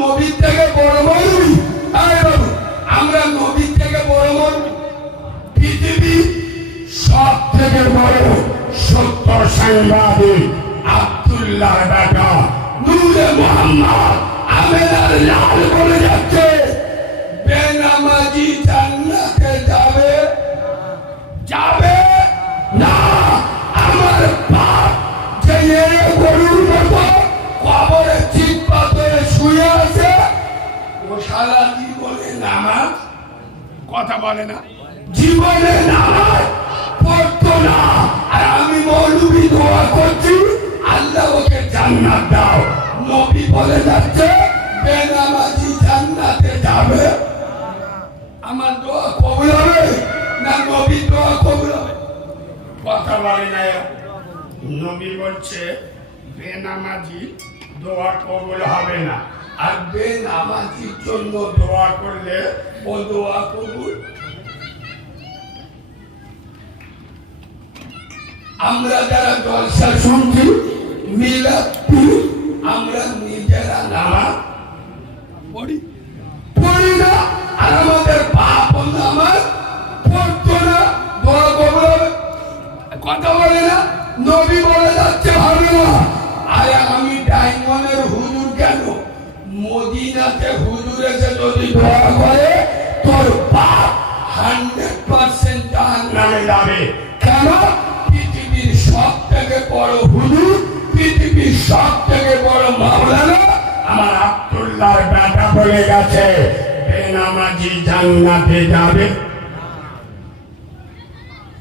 নবীর থেকে বড় মৌলবী? আমরা নবীর থেকে বড় মৌলবী? পৃথিবীর সব থেকে বড় সত্য সাংবাদিক আব্দুল্লাহর বেটা নূরে মুহাম্মদ আমেনার লাল বলে যাচ্ছে, বেনামাজি জান্নাতে যাবে যাবে না। আমার বাপ যে গরুর মতো কবরে চিৎ পাথরে শুয়ে আছে, ও সারা জীবনে নামাজ কথা বলে না, জীবনে নামাজ পড়তো না। আর আমি মৌলবি দোয়া করছি, আল্লাহ ওকে জান্নাত দাও। নবী বলে যাচ্ছে বেনামাজি জান্নাতে যাবে। আমার দোয়া কবুল হবে না নবী দোয়া কবুল হবে? কথা বলে না। নবী বলছে বেনামাজি দোয়া কবুল হবে না, আর বেনামাজির জন্য দোয়া করলে ও দোয়া কবুল। আমরা যারা জলসা শুনছি মিলাদ আমরা নিজেরা নামাজ পড়ি না, আর আমাদের বাপ নামাজ পড়তো না, দোয়া কবুল হবে? কথা বলে না। নবী বলে যাচ্ছে হবে না। আরে আমি ডায়মন্ডের হুজুর কেন, মদিনাতে হুজুর এসে যদি দোয়া করে তোর বাপ 100% জাহান্নামে যাবে। কেন? পৃথিবীর সব থেকে বড় হুজুর, পৃথিবীর সব থেকে বড় মাওলানা আমার আব্দুল্লাহর বেটা বলে গেছে বেনামাজি জান্নাতে যাবে।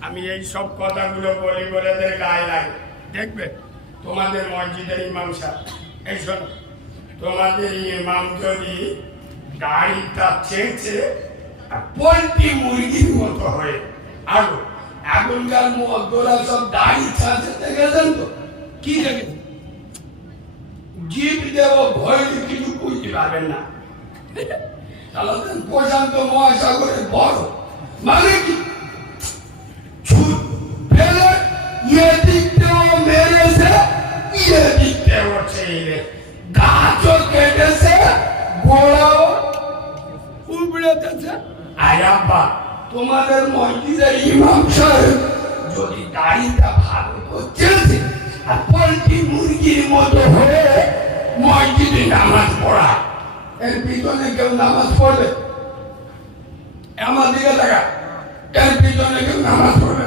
আমি এই সব কথাগুলো বলি বলে গায়ে লাগে। দেখবে তোমাদের মসজিদের ইমাম সাহেব, এই শোনো, তোমাদের ইমাম যদি দাড়িটা চেয়েছে পোল্ট্রি মুরগির মতো হয়ে আরো, এখনকার মদ্দরা সব দাড়ি ছাঁচতে গেছেন তো কি দেখেছেন? জিপ দেব ভয়লি কিছু বুঝতে পারবেন না। প্রশান্ত মহাসাগরের বড় মানে কি ছুট ফেলে ইয়ে দিকতেও মেরেছে, ইয়ে দিকতেও ছেড়ে, গাছও কেটেছে, গোড়াও উবড়েছে। আয় আব্বা, তোমাদের মসজিদের ইমাম সাহেব যদি দাড়িটা ভালো করছে আর পোল্ট্রি মুরগির মতো হয়ে মসজিদে নামাজ পড়া, এর পিছনে কেউ নামাজ পড়বে? আমার দিকে দেখা, এর পিছনে কেউ নামাজ পড়বে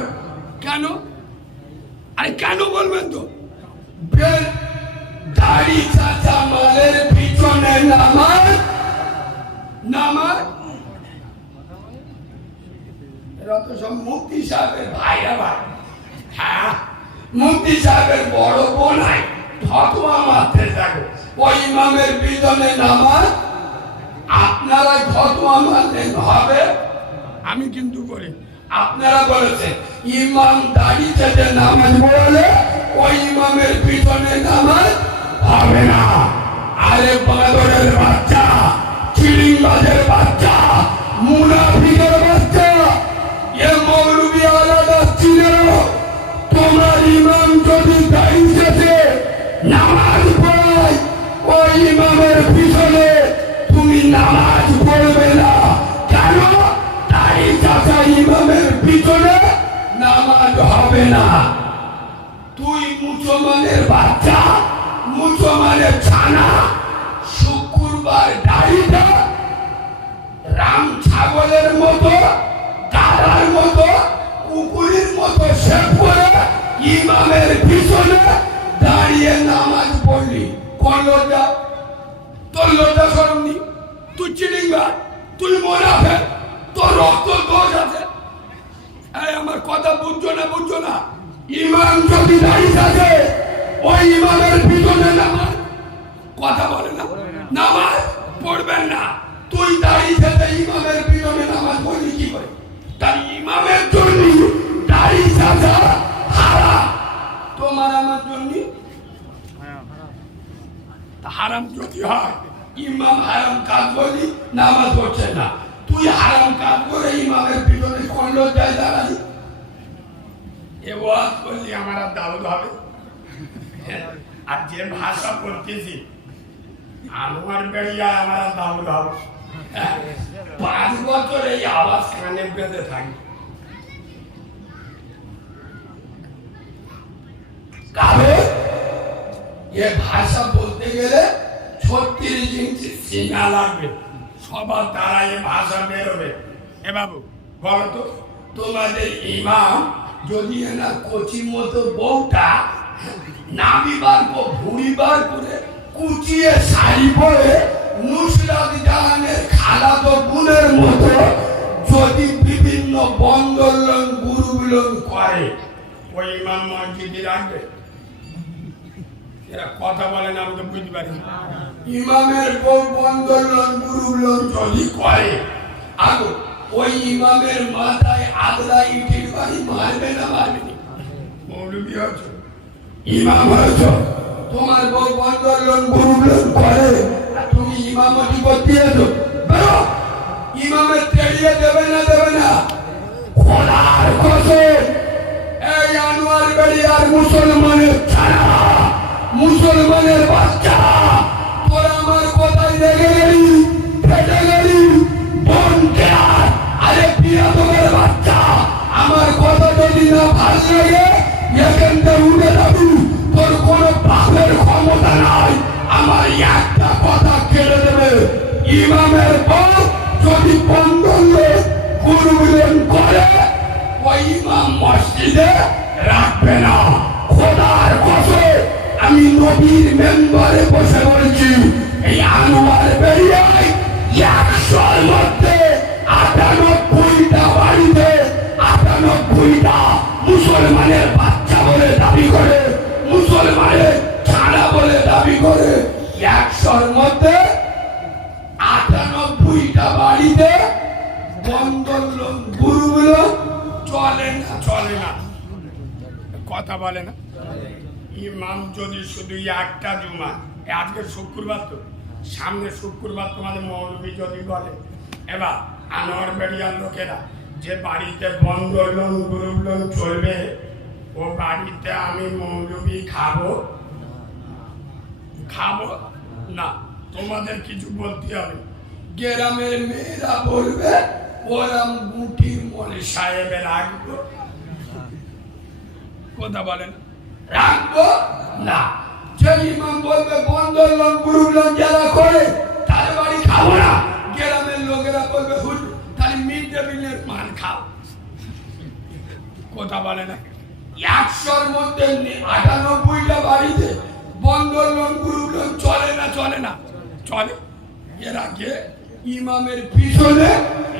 কেন? আরে কেন বলবেন তো? দাড়ি চাচা মালের পিছনে নামাজ নামাজ। এরা তো সব মুফতি সাহেবের ভাইরা ভাই। হ্যাঁ, মুফতি সাহেবের বড় বোন হয়, ফতোয়া মারতে থাকো, ওই ইমামের পিছনে নামাজ। আপনারা ফতোয়া মারলেন হবে? আমি কিন্তু করি। আপনারা বলেছেন ইমাম দাড়ি চেটে নামাজ পড়ালে ওই ইমামের পিছনে নামাজ হবে না। আরে বাঁদরের বাচ্চা, চিড়িংবাজের বাচ্চা, মুনাফিকের বাচ্চা, এ মৌলবি আলাদা ছিল। তোমার ইমাম যদি দাড়ি চেটে নামাজ পড়ায় ওই ইমামের পিছনে তুমি নামাজ পড়বে না। কেন? দাড়ি চাচা ইমামের পিছনে নামাজ হবে না। তুই মুসলমানের বাচ্চা, মুসলমানের ছানা, শুক্রবার দাড়িটা রাম ছাগলের মতো, তারার মতো, কুকুরের মতো শেভ করে ইমামের পিছনে দাঁড়িয়ে নামাজ পড়লি, কোন লজ্জা? তোর লজ্জা শরম নেই? তুই চিড়িংবাজ, তুই মুনাফিক, তোর রক্ত দোষ আছে। আমার কথা বুঝছো না? বুঝছো না? ইমাম যদি দাঁড়িয়ে থাকে ওই ইমামের পিছনে নামাজ কথা বলে না, নামাজ পড়বেন না। তুই দাঁড়িয়ে থাকে ইমামের পিছনে নামাজ পড়লি কি করে? তাই ইমামের জন্য দাঁড়িয়ে থাকা হারাম, তোমার আমার জন্য হারাম। যদি হয় ইমাম হারাম কাজ বলি নামাজ পড়ছে না, তুই হারাম কাজ করে ইমামের পিছনে কোন লজ্জায় দাঁড়ালি? এ ওয়াজ করলি আমার আর দাউদ হবে? আর যে ভাষা বলতেছি আমার বেরিয়া আমার দাও দাও 5 বছর এই আওয়াজ কানে বেঁধে থাকি। কারণ এ ভাষা বলতে গেলে 36 ইঞ্চি সিনা লাগবে, সবার দ্বারা এ ভাষা বেরোবে। এ বাবু বলো তো, তোমাদের ইমাম যদি না কচি মতো বউটা নাবিবার ভুড়িবার করে কুচিয়ে শাড়ি পরে নুসরাত জাহানের খালাতো বোনের মতো যদি বিভিন্ন বন্দোলন গুরুগুলন করে, ওই ইমাম মসজিদে রাখবে? এরা কথা বলে না, আমি তো বুঝতে পারি। ইমামের বউ বন্দোলন গুরুগুলন যদি করে, আগো ওই ইমামের মাথায় আদরা ইটের বাড়ি মারবে না মারবে? মৌলবি হচ্ছ, ইমাম হচ্ছ, তোমার বউ বন্দোলন গুরুগুলন করে, তুমি ইমামতি করতে এসো, বেরো। ইমামের তেড়িয়ে দেবে না দেবে না? খোদার কসম, এই আনোয়ার বেড়িয়ার মুসলমানের ছাড়া, মুসলমানের বাচ্চা, তোরা আমার কথায় লেগে গেলি, ফেটে গেলি, বোনকে আরে বিয়াদবের বাচ্চা, আমার কথা যদি না ভাল লাগে এখান থেকে উঠে যাবি। তোর কোনো বাপের ক্ষমতা নাই আমার একটা কথা কেড়ে দেবে। ইমামের বউ যদি বন্দোলনে গুরুগুলন করে, ওই ইমাম মসজিদে রাখবে না। খোদার কসম, আমি নবীর মেম্বারে বসে বলছি, এই আনোয়ার বেরিয়ায় 100-র মধ্যে 98টা বাড়িতে 98টা মুসলমানের বাচ্চা বলে দাবি করে, মুসলমানের ছাড়া বলে দাবি করে। 100-র মধ্যে 98টা বাড়িতে বন্দোলন গুরুগুলো চলে না, চলে না, কথা বলে না। ইমাম যদি শুধু একটা জুমা, আজকে শুক্রবার তো, সামনে শুক্রবার তোমাদের মৌলবি যদি বলে, এবার আনোয়ার বেড়িয়ার লোকেরা যে বাড়িতে বন্দোলন গুরুগুলন চলবে, ও বাড়িতে আমি মৌলবি খাবো খাবো না, তোমাদের কিছু বলতে হবে। গ্রামের মেয়েরা বলবে ওরা গুটি মনে সাহেবে রাখবো, কথা বলেন রাখবো না। যে ইমাম বলবে বন্দোলন গুরুগুলন যারা করে তার বাড়ি খাবো না, গ্রামের লোকেরা বলবে হুজুর তার মিড ডে মিলের মান খাও, কথা বলে না। 100-র মধ্যে 98টা বাড়িতে বন্দোলন গুরুগুলন চলে না, চলে না, চলে। এর আগে ইমামের পিছনে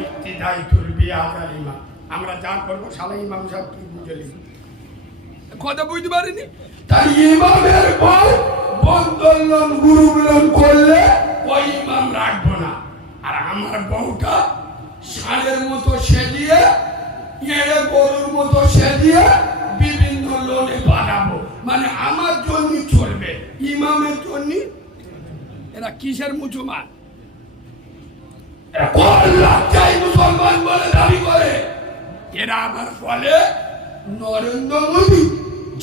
ইক্তিদাই তুলবি আগার ইমাম, আমরা যা করবো সালা ইমাম সাহেব তুই বুঝে নিবি, কথা বুঝতে পারিনি। তাই ইমামের বউ বন্দোলন গুরুগুলন করলে ওই ইমাম রাখবো না। আর আমার বউটা ষাঁড়ের মতো সেজিয়ে, এড়ে গরুর মতো সেজিয়ে বিভিন্ন লোনে বানাবো, মানে আমার জন্য চলবে, ইমামের জন্য। এরা কিসের মুসলমান? মুসলমান বলে দাবি করে। এরা আবার বলে নরেন্দ্র মোদী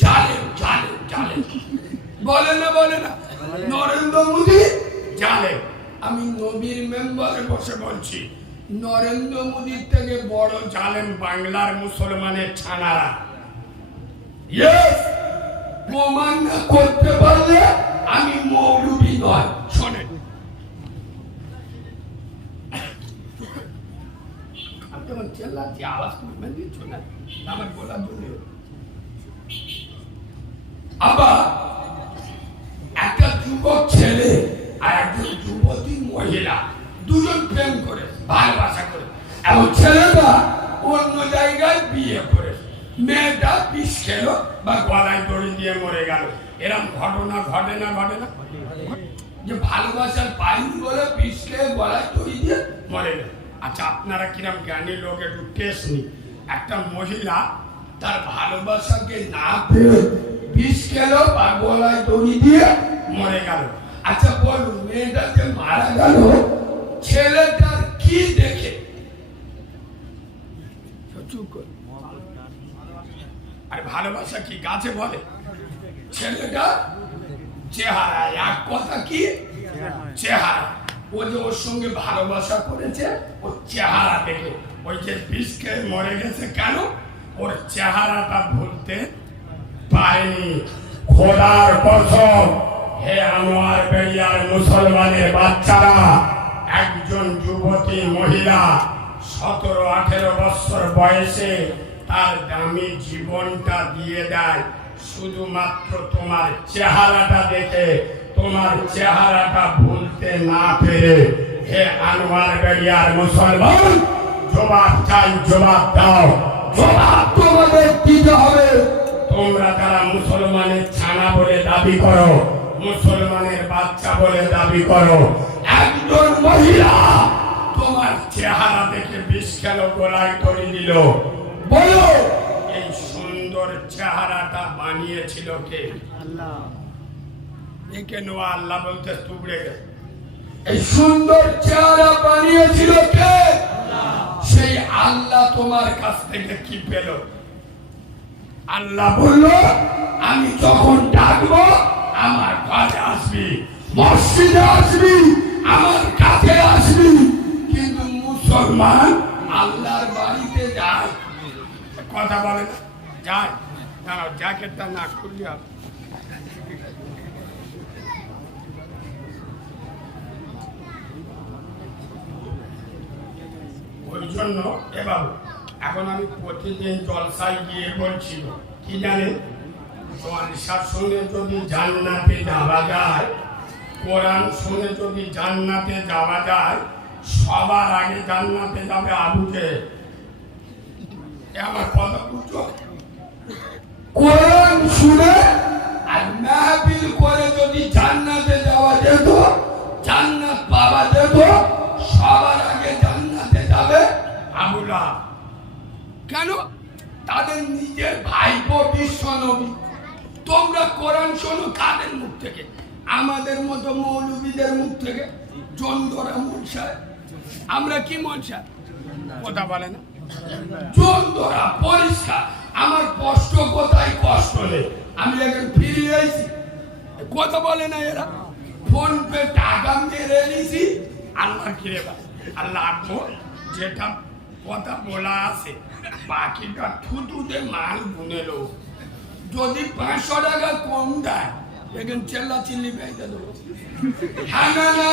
জালেম, জালেম, জালেম, বলে না, বলে না নরেন্দ্র মোদী জালেম। আমি নবীর মেম্বারে বসে বলছি, নরেন্দ্র মোদীর থেকে বড় জালেম বাংলার মুসলমানের ছানারা। প্রমাণ না করতে পারলে আমি মৌলবি নয়। শোনেন, চেল্লাচ্ছি, আওয়াজ করবেন দিচ্ছ না আমার বলার জন্য। আবার একটা যুবক ছেলে আর একজন যুবতী মহিলা দুজন প্রেম করে, ভালোবাসা করে, এবং ছেলেটা অন্য জায়গায় বিয়ে করে, মেয়েটা বিষ খেলো বা গলায় দড়ি দিয়ে মরে গেল। এরকম ঘটনা ঘটে না, ঘটে না? যে ভালোবাসার পাইনি বলে বিষ খেয়ে গলায় দড়ি দিয়ে মরে গেল। আচ্ছা, আপনারা কিরম জ্ঞানী লোক, একটু টেস্ট নি। একটা মহিলা তার ভালোবাসাকে না পেয়ে বিষ খেলো বা গলায় দড়ি দিয়ে মরে গেল। আচ্ছা বলুন, মেয়েটা যে মারা গেল ছেলেটার কি দেখে? আর ভালোবাসা কি গাছে বলে? ছেলেটা চেহারা, এক কথা কি চেহারা। ও যে ওর সঙ্গে ভালোবাসা করেছে ওর চেহারা দেখে, ওই যে বিষ খেয়ে মরে গেছে কেন, ওর চেহারাটা ভুলতে পারেনি। খোদার কসম, হে আনোয়ার বেরিয়ার মুসলমানের বাচ্চারা, একজন যুবতী মহিলা 17-18 বছর বয়সে তার দামি জীবনটা দিয়ে দেয় শুধুমাত্র তোমার চেহারাটা দেখে, তোমার চেহারাটা ভুলতে না পেরে। হে আনোয়ার বেরিয়ার মুসলমান, জবাব চাই, জবাব দাও, জবাব তোমাদের দিতে হবে। তোমরা যারা মুসলমানের ছানা বলে দাবি করো, মুসলমানের বাচ্চা বলে দাবি করো, একজন মহিলা তোমার চেহারা দেখে বিষ খেলো, গলায় দড়ি দিল, বলো এই সুন্দর চেহারাটা বানিয়েছিল কে? আল্লাহ। কেন আল্লাহ বলতে তুবড়ে গেছে? এই সুন্দর চেহারা বানিয়েছিল কে? সেই আল্লাহ তোমার কাছ থেকে কি পেল? আল্লাহ বলল, আমি যখন ডাকবো আমার ঘরে আসবি, মসজিদে আসবি, আমার কাছে আসবি। কিন্তু মুসলমান আল্লাহর বাড়িতে যায়, কথা বলে না, যায় না, জ্যাকেটটা না খুললে হবে। ওই জন্য এবার এখন আমি প্রতিদিন জলসায় গিয়ে বলছি, কি জানেন, জলসার শুনে যদি জান্নাতে যাওয়া যায়, কোরআন শুনে যদি জান্নাতে যাওয়া যায়, সবার আগে জান্নাতে যাবে আবু জেহেল। আমার কথা বুঝছো? কোরআন শুনে আর মাহফিল করে যদি জান্নাতে যাওয়া যেত, জান্নাত পাওয়া যেত, সবার আগে জান্নাতে যাবে আবু লাহাব। কেন? তাদের নিজের ভাইপো বিশ্ব নবী। তোমরা কোরআন শোনো কাদের মুখ থেকে? আমাদের মতো মৌলবীদের মুখ থেকে। জন্দরা মনসা, আমরা কি মনসা? কথা বলে না, জন্দরা পরিষ্কার। আমার কষ্ট কোথায়? কষ্ট নেই, আমি এখন ফিরে আইছি। কথা বলে না এরা, ফোন পে টাকা মেরে নিছি। আল্লাহ কিরে ভাই, আল্লাহ যেটা কথা বলা আছে বাকিটা থুতুতে মাল গুনেলো। যদি 500 টাকা কম দেয় এখন চেল্লা চিল্লি বেঁধে দেবো। হ্যাঁ না,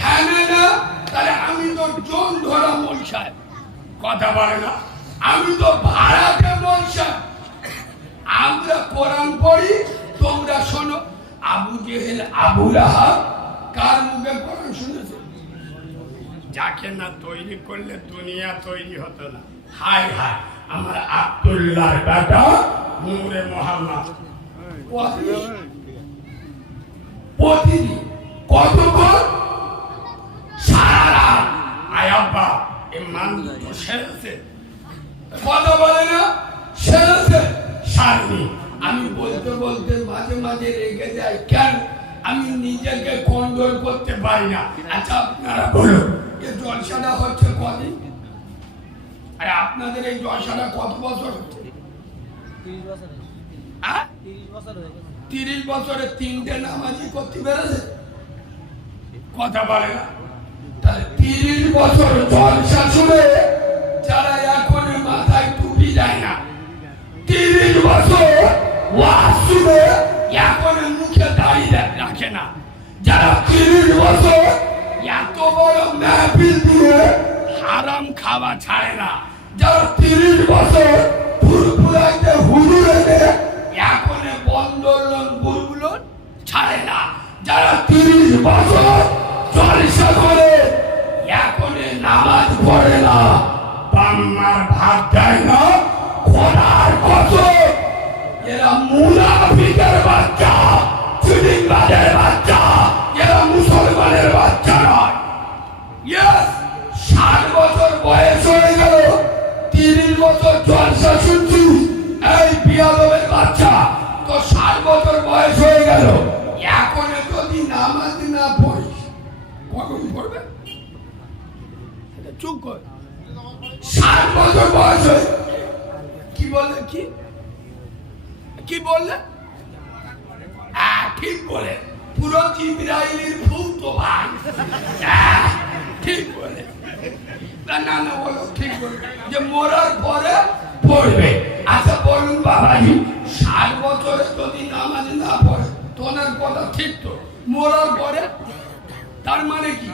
হ্যাঁ না, তাহলে আমি তো জন ধরা মনসায়। কথা বলে না, আমি তো ভাড়াতে মনসা। আমরা কোরআন পড়ি, তোমরা শোনো। আবু জেহেল, আবু লাহাব কার মুখে কোরআন শুনেছে? যাকে না তৈরি করলে দুনিয়া তৈরি হতো না। হায় হায়, আমার আব্দুল্লাহর বেটা নূরে মোহাম্মদ প্রতিদিন কতক্ষণ? সারা রাত। আয় আব্বা, এই মান তো সেরেছে। কথা বলে না, সেরেছে সারনি। আমি বলতে বলতে মাঝে মাঝে রেগে যাই। কেন? আমি নিজেকে কন্ট্রোল করতে পারি না। আচ্ছা আপনারা বলুন, এই জলসাটা হচ্ছে কদিন? আরে আপনাদের এই জলসাটা কত বছর হচ্ছে? 30 বছরে 3টে নামাজি করতে পেরেছে। কথা বলে না, তাহলে 30 বছর জলসা শুনে যারা এখন মাথায় টুপি যায় না, 30 বছর ওয়াজ শুনে এখন মুখে দাঁড়িয়ে রাখে না, যারা 30 বছর এত বড় মাহফিল দিয়ে হারাম খাওয়া ছাড়ে না, যারা 30 বছর ফুরফুরাইতে হুজুর এনে এখন বন্দরলন বুলবুল ছাড়ে না, যারা 30 বছর জলসা করে এখন নামাজ পড়ে না, বাম্মার ভাত দেয় না, খোদার কসম এরা মুনাফিকের বাচ্চা, চিটিংবাজের বাচ্চা, এরা মুসলমানের বাচ্চা নয়। 60 বছর বয়স হয়ে গেল, 30 বছর জলসা শুনছি। এই বিয়াদবের বাচ্চা, তো 60 বছর বয়স হয়ে গেল, এখন যদি নামাজ না পড়িস কখন পড়বে? চুপ কর। 60 বছর বয়স হয়ে কি বললে? কি বললে? ঠিক বলে পুরো জিবরাইলের ভূত ভাই। ঠিক বলে না না না বলো ঠিক বলে যে মরার পরে পড়বে। আচ্ছা বলুন বাবাজি 60 বছরে যদি নামাজ না পড়ে তোনার কথা ঠিক তো মরার পরে তার মানে কি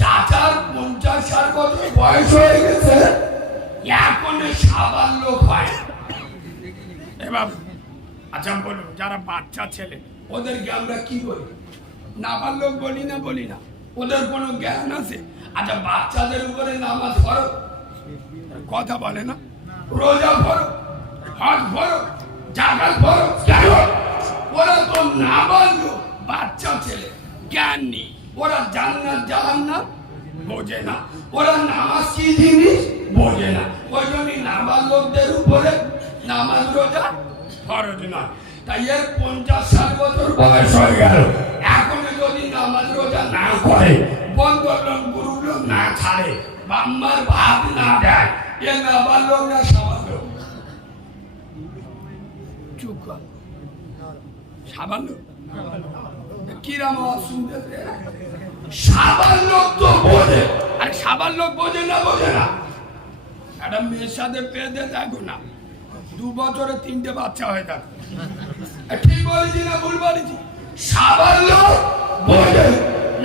চাচার 50-60 বছর বয়স হয়ে গেছে এখন সাবান লোক হয় এবার। আচ্ছা বলুন যারা বাচ্চা ছেলে ওদেরকে আমরা কি বলি নাবাল লোক বলি না ওদের কোনো জ্ঞান আছে? আচ্ছা বাচ্চাদের উপরে নামাজ ফরজ কথা বলে না, রোজা ফরজ, হজ ফরজ, জাকাত ফরজ, কেন? ওরা তো নাবাল লোক বাচ্চা ছেলে জ্ঞান নেই, ওরা জান্নাত জাহান্নাম বোঝে না, ওরা নামাজ কি জিনিস বোঝে না। ওই জন্যই নাবাল লোকদের উপরে নামাজ রোজা ফরজ নয়। তাই এর 50-60 বছর বয়স হয়ে গেল এখন যদি নামাজ রোজা না করে বন্ধন গুরুগুলো না ছাড়ে বাম্মার ভাত না দেয় এ নাবাল লোক না সাবাল লোক? চুপ কর সাবাল লোক কিরাম শুনতে সাবাল লোক তো বোঝে আর সাবাল লোক বোঝে না একটা মেয়ের সাথে পেয়ে দেখো না 2 বছরে 3টে বাচ্চা হয়ে থাকে। ঠিক বলেছি না ভুল বলেছি? সাবাল লোক বোঝে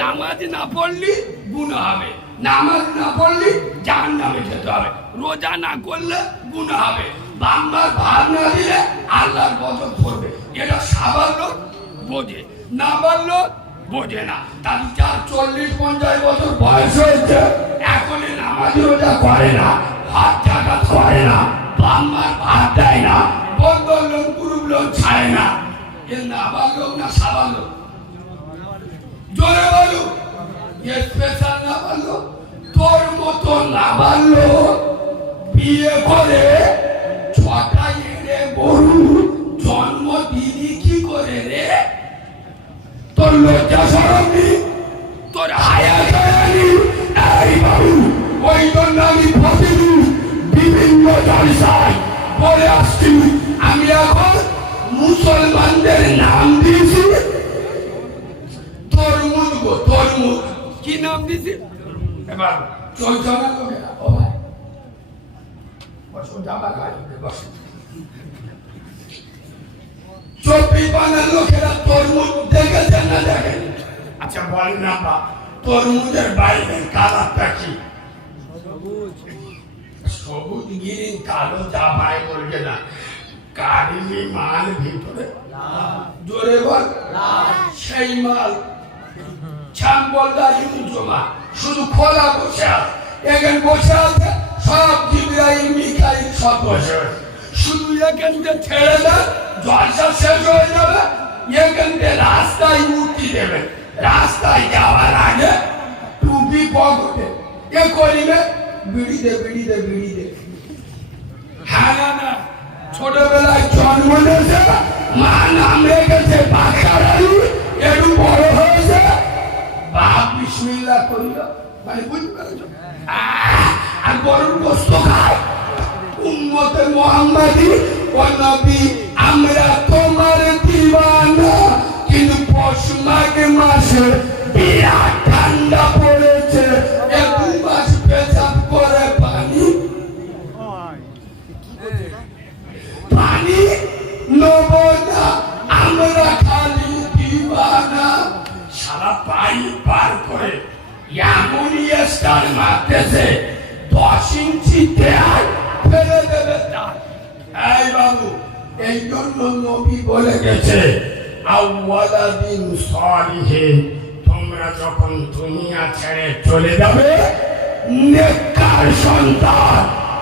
নামাজ না পড়লি গুনাহ হবে, নামাজ না পড়লি জাহান্নামে যেতে হবে, রোজা না করলে গুনাহ হবে, বাংলার ভাত না দিলে আল্লাহর গজব পড়বে। এটা সাবাল লোক বোঝে, নাবাল লোক বোঝে না। তার যার 40-50 বছর বয়স হয়েছে এখন নামাজ রোজা করে না, হাত জাকাত করে না, বাংলার ভাত দেয় না, বন্ধন লোক গ্রুপ লোক ছাড়ে না, এ নাবাল লোক না সাবাল লোক? জোরে বলো এ স্পেশাল নাবাল লোক। তোর মতো নাবাল লোক বিয়ে করে 6টা এনে গরু জন্ম দিলি কি করে রে? তোর লজ্জা শরম নেই, তোর হায়া নেই? এই বাবু ওই জন্য আমি প্রতিদিন বিভিন্ন জলসায় বলে আসছি আমি এখন মুসলমানদের নাম দিয়েছি তরমুজ গো তরমুজ। কি নাম দিয়েছি? এবার চলছে না লোকেরা ও ভাই বসো জামা গায়ে বসো। 24 লোকেরা তরমুজ দেখেছেন না দেখেন? আচ্ছা বলেন না বা তরমুজের বাইরের কালারটা কি? সবুজ গ্রিন কালো যা ভাই বলবে না কারিলি মাল ভিতরে জোরে বল সেই মাল ছাম্বলদারি জমা শুধু খোলা বসে আছে, এখানে বসে আছে সব জিবরাইল মিকাইল সব বসে আছে, শুধু এখানটা ছেড়ে দেন জলসা শেষ হয়ে যাবে, এখানটা রাস্তায় মুক্তি দেবে, রাস্তায় যাওয়ার আগে টুপি পকেটে এ করিবে বিড়ি দে। হ্যাঁ না ছোটবেলায় জন্ম নিয়েছে মা নাম রেখেছে বাচ্চার আলু একটু বড় হয়েছে বাপ বিসমিল্লাহ করিল মানে বুঝতে পারছো? আর গরুর গোস্ত খায় উম্মতে মুহাম্মাদি ও নবী আমরা তোমার দিওয়ানা, কিন্তু পৌষ মাঘ মাসে বিরাট ঠান্ডা পড়েছে 1 মাস পেশাব করে পানি নেব না আমরা খালি দিওয়ানা। সারা পাই পার করে এমনই স্টার মারতেছে 10 ইঞ্চি দেয়াল ফেলে দেবে তার। এই বাবু এই জন্য নবী বলে গেছে আউয়ালা দিন সালিহিন, তোমরা যখন দুনিয়া ছেড়ে চলে যাবে নেককার সন্তান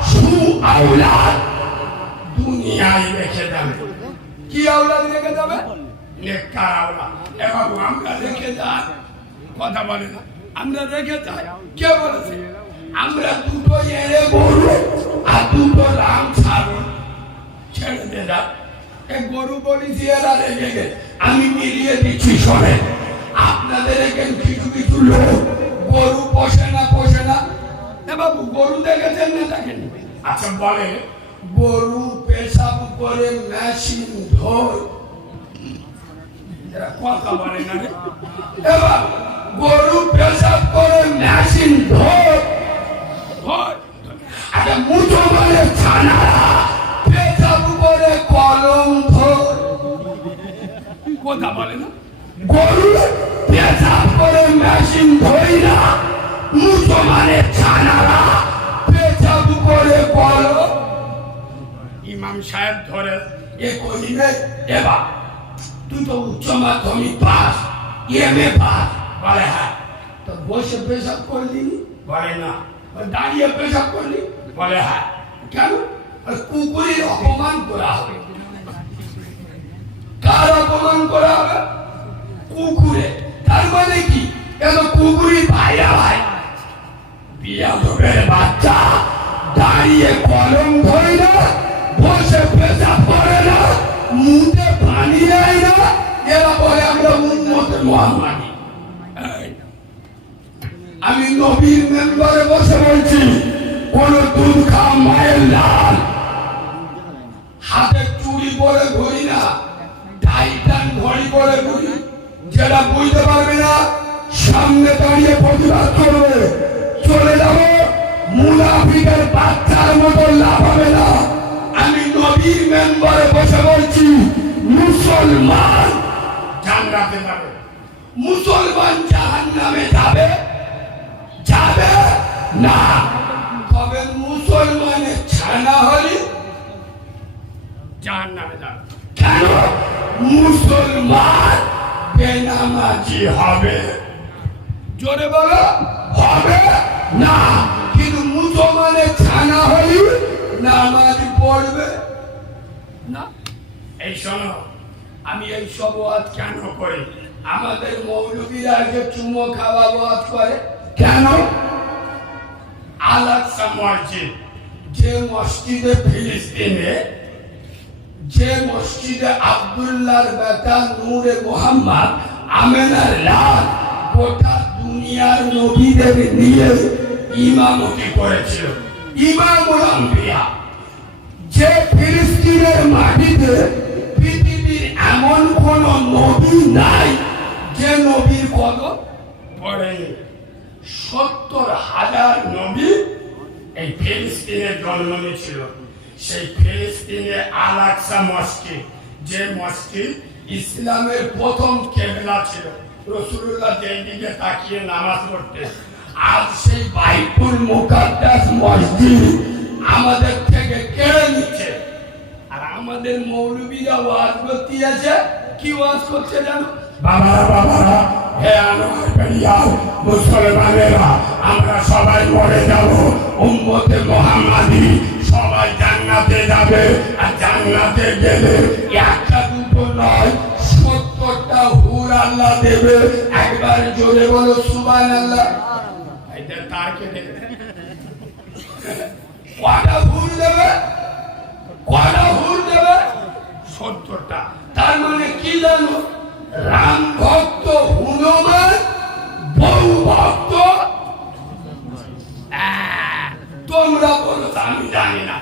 সুআওলাদ দুনিয়ায় রেখে যাবে। কি আওলাদ রেখে যাবে? নেককার আওলাদ। এবং আমরা রেখে যাই কথা বলে না, আমরা রেখে যাই কে বলেছে? আমরা 2টো এড়ে গরু আর 2টো রাম ছাগল ছেড়ে দিয়ে যাই। এক গরু বলেছি এরা রেখে গে আমি মিলিয়ে দিচ্ছি শোনেন। আপনাদের এখানে কিছু লোক গরু পোষে না বাবু গরু দেখেছেন না দেখেন? আচ্ছা বলে গরু পেশাব করে মেশিন ধোয়, এরা কথা বলে না রে। এবার গরু পেশাব করে মেশিন ধর আরে মুঠো মানে ছানা পেশাব করে কলম ধর কথা বলে না। গরু পেশাব করে মেশিন ধরি না মুঠো মানে ছানারা পেশাব করে কলম। ইমাম সাহেব ধরে এ করিবে। এবার তুই তো উচ্চ মাধ্যমিক পাস এমএ পাস বলে হ্যাঁ। তো বসে পেশাব করলি বলে না। দাঁড়িয়ে পেশাব করলি বলে হ্যাঁ। কেন? কুকুরের অপমান করা হবে। কার অপমান করা হবে? কুকুরে। তার মানে কি? কেন কুকুরের ভাইরা ভাই বিয়াদবের বাচ্চা দাঁড়িয়ে কলম ধরে না বসে পেশাব করে না মুখে পানি দেয় না এরা বলে আমরা উম্মতে মুহাম্মাদি। আমি নবীর মেম্বারে বসে বলছি কোন দুধ খাওয়া মায়ের লাল হাতে চুড়ি পরে ঘুরি না টাইটান ঘড়ি পরে ঘুরি। যেটা বুঝতে পারবে না সামনে দাঁড়িয়ে প্রতিবাদ করবে। চলে যাবো মুনাফিকের বাচ্চার মতো লাভ হবে না। আমি নবীর মেম্বারে বসে বলছি মুসলমান জান্নাতে যাবে মুসলমান জাহান্নামে যাবে যাবে না। তবে মুসলমানের ছানা হলে জাহান্নামে যাবে। কেন? মুসলমান বেনামাজি হবে। জোরে বলো হবে না। কিন্তু মুসলমানের ছানা হলে নামাজ পড়বে না। এই শোনো আমি এই সব ওয়াজ কেন করি? আমাদের মৌলবীরা যে চুমো খাওয়া ওয়াজ করে কেন? আল-আকসা মসজিদ যে মসজিদে ফিলিস্তিনে যে মসজিদে আব্দুল্লাহর বেটা নূরে মোহাম্মদ আমেনার লাল গোটা দুনিয়ার নবীদের নিয়ে ইমামতি করেছিল ইমামুল আম্বিয়া। যে ফিলিস্তিনের মাটিতে পৃথিবীর এমন কোন নবী নাই যে নবীর কদম পড়েনি। 70,000 নবী এই ফিলিস্তিনে জন্ম নিয়েছিল। সেই ফিলিস্তিনে আল-আকসা মসজিদ যে মসজিদ ইসলামের প্রথম কেবলা ছিল। রাসূলুল্লাহ যেই দিকে তাকিয়ে নামাজ পড়তেন। আজ সেই বাইতুল মুকাদ্দাস মসজিদ আমাদের থেকে কেড়ে নিচ্ছে। আর আমাদের মৌলবীরা ওয়াজ করতে আছে। কি ওয়াজ করছে জানো? বাবারা হে আনোয়ার ভাইয়ার মুসলমানেরা আমরা সবাই মরে যাব উম্মতে মুহাম্মাদি সবাই জান্নাতে যাবে। আর জান্নাতে গেলে একটা দুটো নয় 70টা হুর আল্লাহ দেবে। একবার জোরে বলো সুবহানাল্লাহ। এটা তার কে দেবে? কয়টা হুর দেবে? কয়টা হুর দেবে? 70টা। তার মানে কি জানো? রাম ভক্ত হনুমান বহু ভক্ত তোমরা বলো আমি জানি না।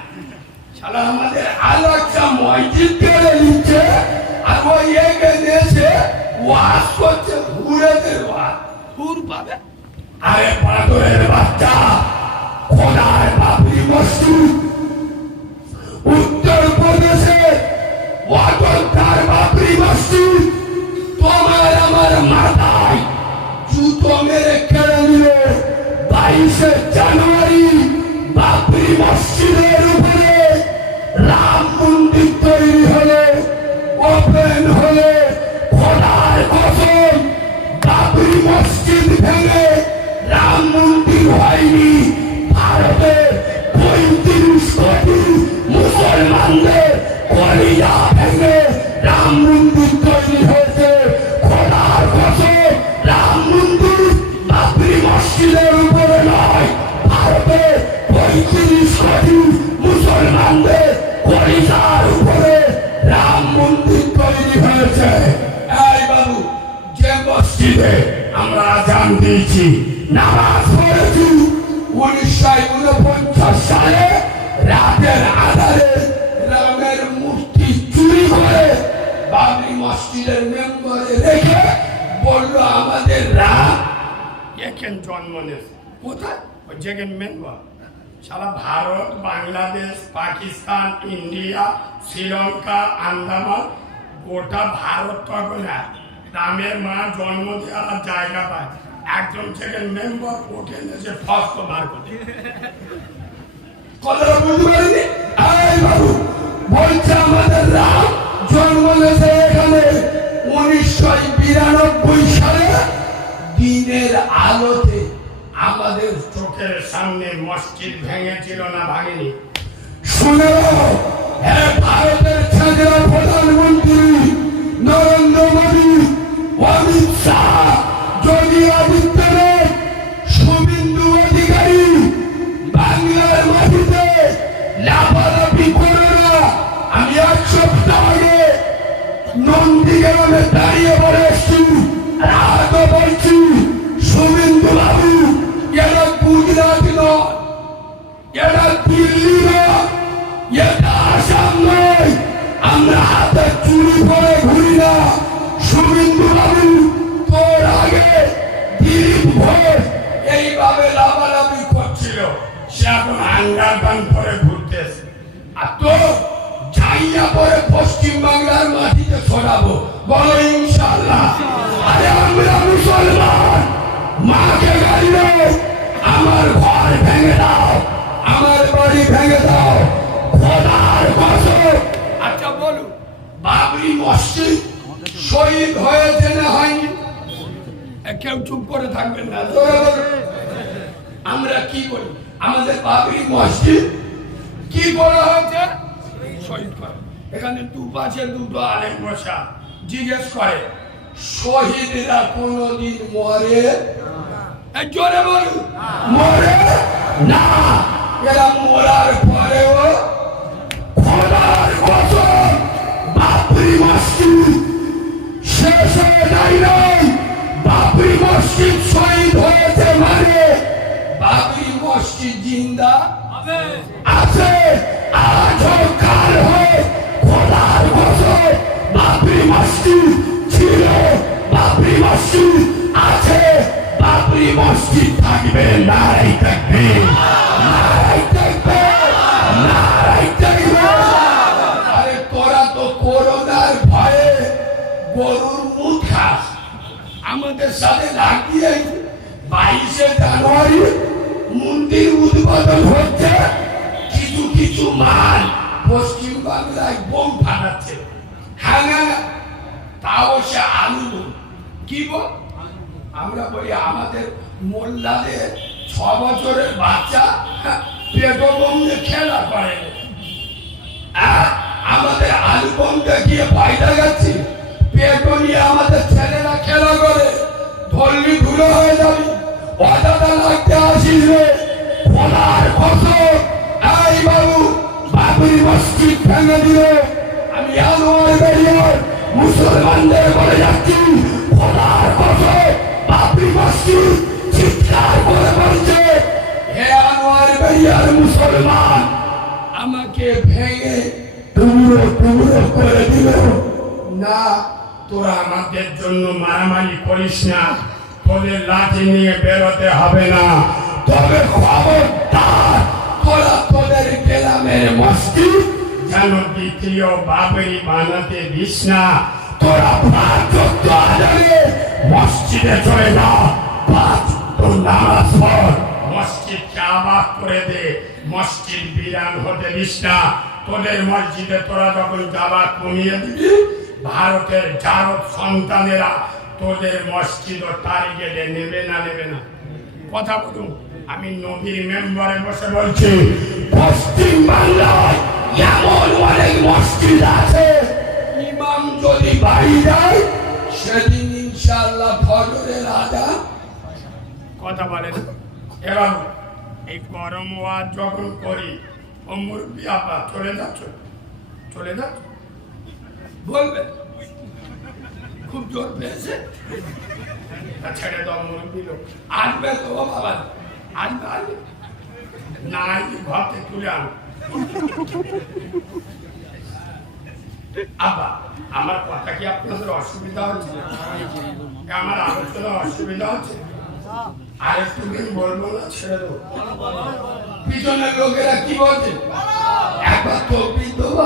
শালা আমাদের আল-আকসা মসজিদ কেড়ে নিচ্ছে আর ওই একে দেশে ওয়াজ করছে হুরেদের ওয়াজ। হুর পাবে? আরে পাগলের বাচ্চা খোদার বাবরি মসজিদ উত্তর প্রদেশে অযোধ্যার বাবরি মসজিদ তোমার আমার মাথায় জুতো মেরে কেড়ে নিল। 22শে জানুয়ারি বাবরি মসজিদের উপরে রাম মন্দির তৈরি হলো ওপেন হলো। খোদার কসম বাবরি মসজিদ ভেঙে রাম মন্দির হয়নি। ভারতের 35 কোটি মুসলমানদের কলিজা ভেঙে রাম মন্দির তৈরি হয়েছে। খোদার কসম রাম মন্দির বাবরি মসজিদের উপরে নয় ভারতের 35 কোটি মুসলমানদের কলিজার উপরে রাম মন্দির তৈরি হয়েছে। এই বাবু যে মসজিদে আমরা আযান দিয়েছি নামাজ পড়েছি 1949 সালে রাতের আধারে রামের মূর্তি চুরি করে বাবরি মসজিদের মেম্বারে রেখে বললো আমাদের রাম এখানে জন্ম নিয়েছে কোথায় ওই যেখানে মেম্বার সারা ভারত বাংলাদেশ পাকিস্তান ইন্ডিয়া শ্রীলঙ্কা আন্দামান গোটা ভারত তখন রামের মা জন্ম দেওয়ার জায়গা পায় একজন সেকেন্ড মেম্বার ওঠে এসে ফস্ত বার করে কথাটা বুঝতে পারিনি। এই বাবু বলছে আমাদের রাম জন্ম নিয়েছে এখানে 1992 সালে দিনের আলোতে। আমাদের চোখের সামনে মসজিদ ভেঙেছিল না ভাঙেনি? শুনে ভারতের ছাত্রা প্রধানমন্ত্রী নরেন্দ্র মোদী, অমিত শাহ, যোগী আদিত্যনাথ, শুভেন্দু অধিকারী বাংলার মাটিতে লাফালাফি করে না। আমি 1 সপ্তাহ আগে নন্দীগ্রামে দাঁড়িয়ে বলে এসছি, আজও বলছি শুভেন্দু বাবু এরা গুজরাট নয়, এরা দিল্লি নয়, এটা আসাম নয়। আমরা হাতে চুরি করে ঘুরি না। শুভেন্দু বাবু তোর আগে দিলীপ ঘোষ এইভাবে লাফালাফি করছিল, সে এখন আন্ডারগান করে ঘুরতেছে। আর তো জাইয়া পরে পশ্চিম বাংলার মাটিতে ছড়াবো, বলো ইনশাআল্লাহ। আরে আমরা মুসলমান, মাকে গালি দাও, আমার ঘর ভেঙে দাও, আমার বাড়ি ভেঙে দাও, খোদার কসম। আচ্ছা বলুন, বাবরি মসজিদ শহীদ হয়েছে না হয়নি? কেউ চুপ করে থাকবেন না। আমরা কি বলি, আমাদের বাবরি মসজিদ কি বলা হয়েছে? শহীদ করে। এখানে দুপাশে দুটো আলেম বসা, জিজ্ঞেস করে শহীদরা কোনদিন মরে? জোরে বলুন, মরে না। এরা মরার পরেও খোদার কসম বাবরি মসজিদ শেষ হয়ে যায় নাই। বাবরি মসজিদ শহীদ হয়েছে মানে বাবরি মসজিদ জিন্দা আছে, আজও কাল হয়। খোদার কসম বাবরি মসজিদ ছিল, বাবরি মসজিদ আছে, বাবরি মসজিদ থাকবে। নারাই থাকবে, নারাই থাকবে, নারাই থাকবে। আরে তোরা তো করোনার ভয়ে গরুর মুখ খাস, আমাদের সাথে লাগিয়ে 22শে জানুয়ারি মন্দির উদ্বোধন হচ্ছে, কিছু কিছু মাল পশ্চিম বাংলায় বোম ফাটাচ্ছে। হ্যাঁ, তাও সে আলু কি বল। আমরা বলি আমাদের মোল্লাদের 6 বছরের বাচ্চা পেটো বোম দিয়ে খেলা করে, আমাদের আলু বোম দেখিয়ে ফায়দা গেছি। পেটো নিয়ে আমাদের ছেলেরা খেলা করে, ধরলি ধুলো হয়ে যাবি, অদাদা লাগতে আসিস রে। খোলার কসম এই বাবু বাবরি মসজিদ ভেঙে দিল। আমি আনোয়ার বেরিয়ার মুসলমানদের বলে যাচ্ছি, খোলার কসম বাবরি মসজিদ চিৎকার করে বলছে, হে আনোয়ার বেরিয়ার মুসলমান, আমাকে ভেঙে টুকরো টুকরো করে দিল না। তোরা আমাদের জন্য মারামারি করিস না, তোদের লাঠি নিয়ে বেরোতে হবে না। তবে খবরদার তোরা তোদের গ্রামের মসজিদ যেন দ্বিতীয় বাবরি বানাতে দিস না। তোরা 5 ওয়াক্ত আজানে মসজিদে চলে যা, 5 ওয়াক্ত নামাজ পড়, মসজিদকে আবাদ করে দে, মসজিদ বিরান হতে দিস না। তোদের মসজিদে তোরা যখন যাবার কমিয়ে দিবি, ভারতের জারদ সন্তানেরা তোদের মসজিদ ও টার্গেটে নেবে না, নেবে না। কথা বলুন, আমি নবীর মেম্বারে বসে বলছি, পশ্চিম বাংলায় এমন অনেক মসজিদ আছে, ইমাম যদি বাড়ি যায় সেদিন ইনশাআল্লাহ ফজরের আজান। কথা বলেন। এবার এই গরম ওয়াজ যখন করি, ও মুরব্বী আপা চলে যাচ্ছ, চলে যাচ্ছ বলবে খুব জোর পেয়েছে, ছেড়ে দাও মুরব্বী লোক। আসবে তো বাবা, আসবে আসবে না ঘর থেকে তুলে আন। আব্বা আমার কথা কি আপনাদের অসুবিধা হচ্ছে? আমার আলোচনা অসুবিধা হচ্ছে? আর একটু দিন বলবো না, ছেড়ে দেবো? পিছনের লোকেরা কি বলছে? একবার তকবীর দেবো।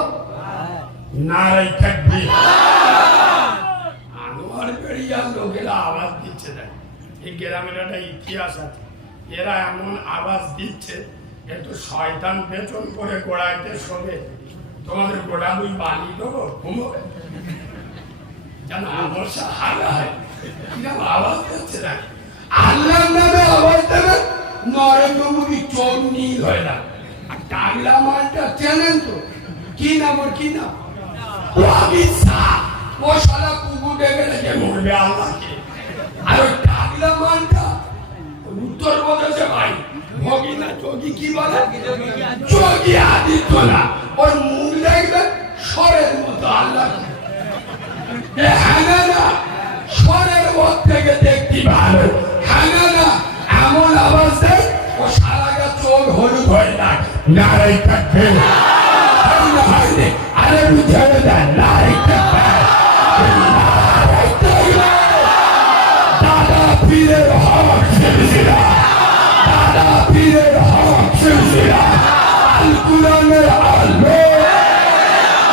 নারাই থাকবি। আনোয়ার বেড়িয়ার লোকেরা আওয়াজ দিচ্ছে দেখ, এই গ্রামের একটা ইতিহাস আছে, এরা এমন আওয়াজ দিচ্ছে একটু শয়তান পেছন করে গোড়াইতে শোবে, তোমাদের গোড়া দুই বালি দেবো ঘুমোবে যেন আমসা হারা হয়, কিরকম আওয়াজ দিচ্ছে দেখ। আল্লাহর নামে আওয়াজ দেবে, নরেন্দ্র মোদী চোখ নীল হয় না। আর টাগলা মালটা চেনেন তো? কি নাম ওর, কি নাম? ও অমিত শাহ। ও শালা কুকুর ডেকে ডেকে মরবে আল্লাহকে। আর ওই টাগলা মালটা উত্তরপ্রদেশে ভাই ভগিনা যোগী কি বলে, যোগী আদিত্যনাথ। ওর মুখ দেখবে স্বরের মতো আল্লাহ। হ্যাঁ না, স্বরের মত থেকে দেখতে ভালো। হ্যাঁ না, এমন আওয়াজ দেয় ও সারাটা চোখ হলুদ হয়ে যায়। নারাই থাকবে, আরে বুঝাবে দেয় নারাই থাকবে। দাদা পীরের হক সিলসিলা, দাদা পীরের হক সিলসিলা, আল কুরআনের আলো,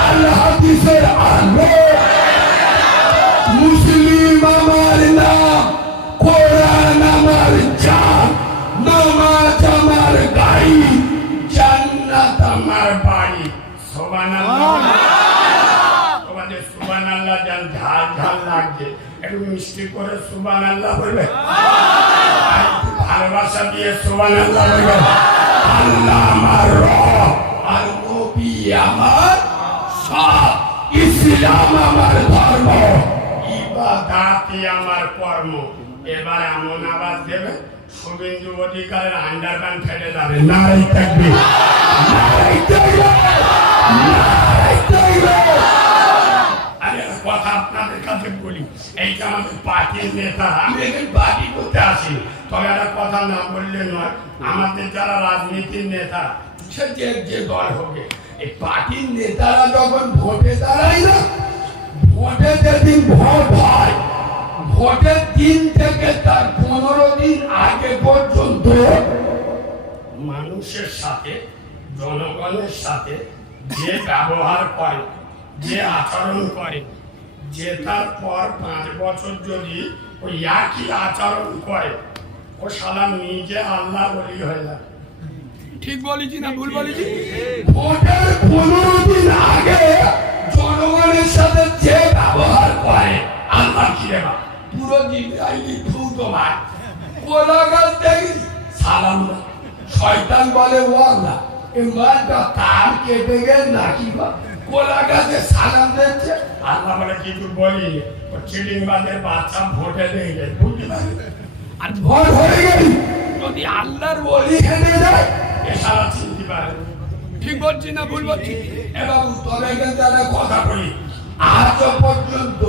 আল হাদিসের আলো। মুসলিম আমার নাম, কোরআন আমার জান, নামাজ আমার গাড়ি, জান্নাত আমার বাড়ি। সুবহানাল্লাহ। তোমাদের সুবহানাল্লাহ জান ঝাল ঝাল লাগছে, একটু মিষ্টি করে সুবহানাল্লাহ বলবে, আর একটু ভালোবাসা দিয়ে সুবহানাল্লাহ বলবে। আল্লাহ আমার রব, আর নবী আমার সব, ইসলাম আমার ধর্ম, ইবাদাতই আমার কর্ম। এবার এমন আওয়াজ দেবে শুভেন্দু অধিকারের আন্ডারপ্যান্ট ফেটে যাবে। নারাই থাকবে, নারাই থাকবে, নারাই থাকবে। আরে একটা কথা আপনাদের কাছে বলি, এইটা আমাদের পার্টির নেতা, আমি এখানে পার্টি করতে আসি, তবে একটা কথা না বললে নয়, আমাদের যারা রাজনীতির নেতা, সে যে দল হবে, এই পার্টির নেতারা যখন ভোটে দাঁড়ায় না, ভোটে যেদিন ভোট হয়, ভোটের দিন থেকে তার 15 দিন আগে পর্যন্ত মানুষের সাথে, জনগণের সাথে যে ব্যবহার করে, যে আচরণ করে, যে তার পর 5 বছর যদি ওই একই আচরণ করে, ও শালা নিজে আল্লাহ বলি হয়ে যায়। ঠিক বলেছি না ভুল বলেছি? ভোটের 15 দিন আগে জনগণের সাথে যে ব্যবহার করে, আল্লাহ কি রে বা, পুরো জিব্রাইলি ফুটো ভাই, কোলা গাছ দেখি সালাম না, শয়তান বলে ও আল্লাহ এই মালটা তার কেটে গেল নাকি বা, কোলা গাছে সালাম দিচ্ছে। আল্লাহ বলে কিছু বলি, ও চিটিংবাজের বাচ্চা ভোটে দিয়ে গেছে, বুঝতে পারি। আর ভোট হয়ে গেলি যদি আল্লাহর বলি হেঁটে যায়, এ সারা চিনতে পারে। ঠিক বলছি না ভুল বলছি? এবং তবে কিন্তু একটা কথা বলি, আজ পর্যন্ত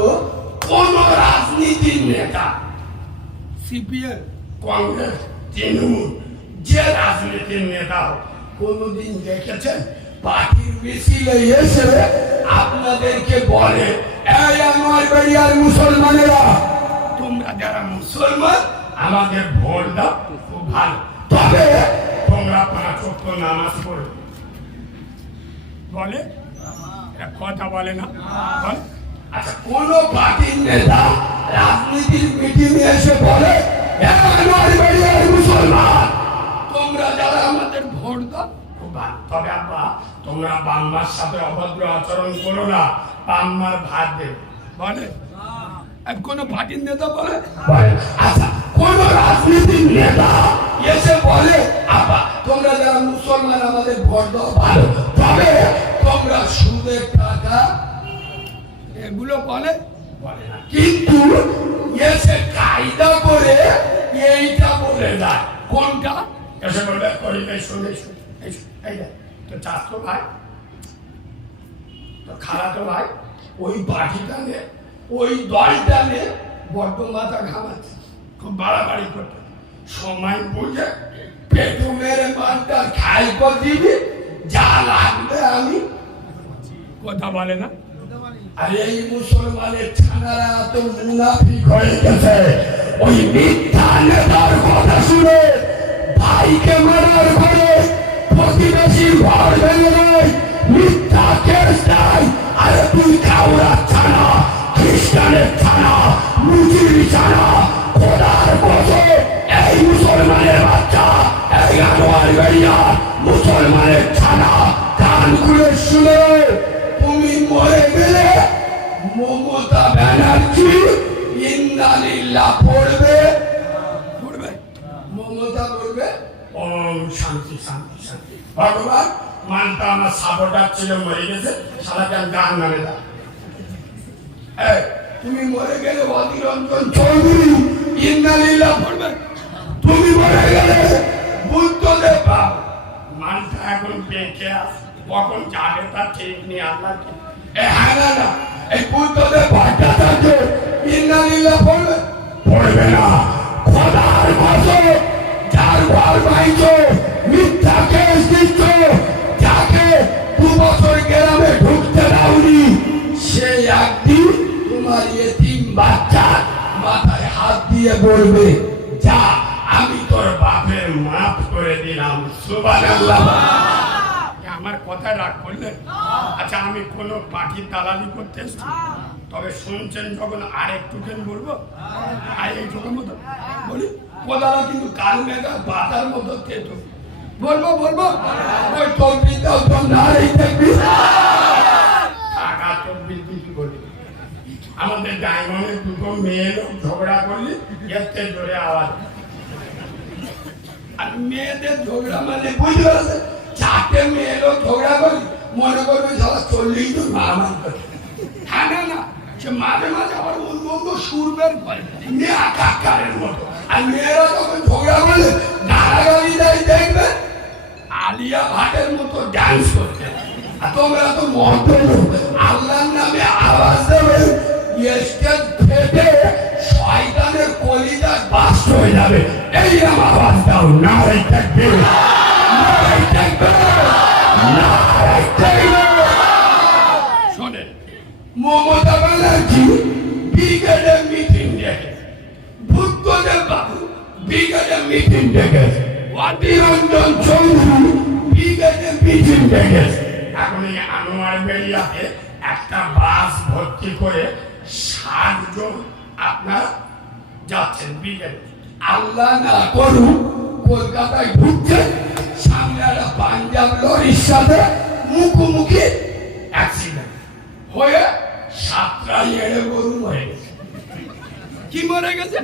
কোন রাজনীতির নেতা, সিপিএম, কংগ্রেস, তৃণমূল, যে রাজনীতির নেতা হোক, কোনদিন দেখেছেন পার্টির মিছিলে এসে আপনাদেরকে বলে এই আমার বাড়ির মুসলমানেরা, তোমরা যারা মুসলমান আমাদের ভোট দাও, খুব ভালো, তবে তোমরা 5 ওয়াক্ত নামাজ পড়ো, বলে? এরা কথা বলে না, বলে? আচ্ছা কোন পার্টির নেতা রাজনীতির মিটিং এসে বলে এই আমার বাড়ির মুসলমান, তোমরা যারা আমাদের ভোট দাও, খুব ভালো। তবে আব্বা তোমরা বাম্মার সাথে অভদ্র আচরণ করো না, বাম্মার ভাত দেবে, বলে? কোন পার্টির নেতা বলে? আচ্ছা কোন রাজনীতির নেতা এসে বলে আবা তোমরা যারা মুসলমান আমাদের ভোট দাও ভালো, তবে তোমরা সুদের টাকা, এগুলো বলে? বলে না। কিন্তু এসে কায়দা করে এইটা বলে দেয়, কোনটা? এসে বলবে করিবে শুনে এই দেখ তো চাচতো ভাই, তো খালাতো ভাই, ওই বাটিটা নে, ওই দলটা নে, বড্ড মাথা ঘামাচ্ছে, খুব বাড়াবাড়ি করতে, সময় বুঝে পেটু মেরে মানটা খাই করে দিবি, যা লাগবে আমি। কথা বলে না, আর এই মুসলমানের ছানারা তো মুনাফিক হয়ে গেছে, ওই মিথ্যা নেতার কথা শুনে ভাইকে মারার ঘরে প্রতিবেশীর ঘর ভেঙে দেয়, মিথ্যা কেস দেয়। আরে তুই খাওয়ার ছানা, খ্রিস্টানের ছানা, মুজির ছানা, খোদার কসম এই মুসলমানের বাচ্চা, এই আনোয়ার বেরিয়া মুসলমানের ছানা, কান খুলে শুনে তুমি মরে গেলে মমতা ব্যানার্জি ইন্নালিল্লাহ পড়বে, পড়বে, মমতা পড়বে ওম শান্তি শান্তি শান্তি। ভগবান মানটা আমার সাপোর্টার ছিল, মরে গেছে, সারাকে আমি গান নামে দাও। এই, তুমি মরে গেলে অধীরঞ্জন চৌধুরী ইন্নালিল্লাহ পড়বে, তুমি মরে গেলে বুদ্ধদেব বাবু মানটা এখন বেঁকে আছে, কখন যাবে তার ঠিক নেই। আল্লাহ ঠিক। হ্যাঁ না, এই বুদ্ধদেব ভট্টাচার্য ইন্নালিল্লাহ পড়বে, পড়বে না। খোদার কসম যার ঘর বাইছো, মিথ্যা কেস দিচ্ছ, যাকে 2 বছর গ্রামে ঢুকতে দাওনি, সে একদিন তোমার এতিম বাচ্চা মাথায় হাত দিয়ে বলবে, যা আমি তোর বাপের মাফ করে দিলাম। সুবহানাল্লাহ। আমার কথা রাগ করলেন? আচ্ছা, আমি কোনো পার্টির দালালি করতে এসেছি, তবে শুনছেন যখন আরেকটুখানি বলবো, আর এইটুকুর মতো বলি কোদালা কিন্তু কাল মেঘা বাতার মতো তেতো, বলবো বলবো ওই তকবিরটাও তো নারী দেখবি টাকা তো বৃদ্ধি বলি। আমাদের ডায়মন্ডের 2টো মেয়ে লোক ঝগড়া করলে এতে জোরে আওয়াজ। আর মেয়েদের ঝগড়া মানে বুঝতে পারছে, 4টে মেয়ে লোক ঝগড়া করি মনে করবে সারা 40 জন মারামার করে। হ্যাঁ না, সে মাঝে মাঝে আবার অন্য অন্য সুর বের করে মেয়ে আকারের মতো। আর মেয়েরা যখন ঝগড়া করলে গালাগালি দেয়, দেখবে আলিয়া ভাটের মতো ডান্স করতে। আর তোমরা তো মন্ত্র আল্লাহর নামে আওয়াজ দেবে, স্টেজ ফেটে শয়তানের কলিজা বাস্ট হয়ে যাবে। এই আওয়াজ দাও, নারাই থাকবে, নারাই থাকবে, নারাই থাকবে। শোনেন, মমতা ব্যানার্জি ব্রিগেডে মিটিং ডেকে, বুদ্ধদেব বাবু ব্রিগেডে মিটিং ডেকে, অধীরঞ্জন চৌধুরী ব্রিগেডে মিটিং ডেকে। এখন এই আনোয়ার বেরিয়াতে একটা বাস ভর্তি করে 60 জন আপনার যাচ্ছেন ব্রিগেডে। আল্লাহ না করুক কলকাতায় ঢুকছে, সামনে একটা পাঞ্জাব লরির সাথে মুখোমুখি অ্যাক্সিডেন্ট হয়ে 7টা এড়ে গরু মরে গেছে। কি মরে গেছে?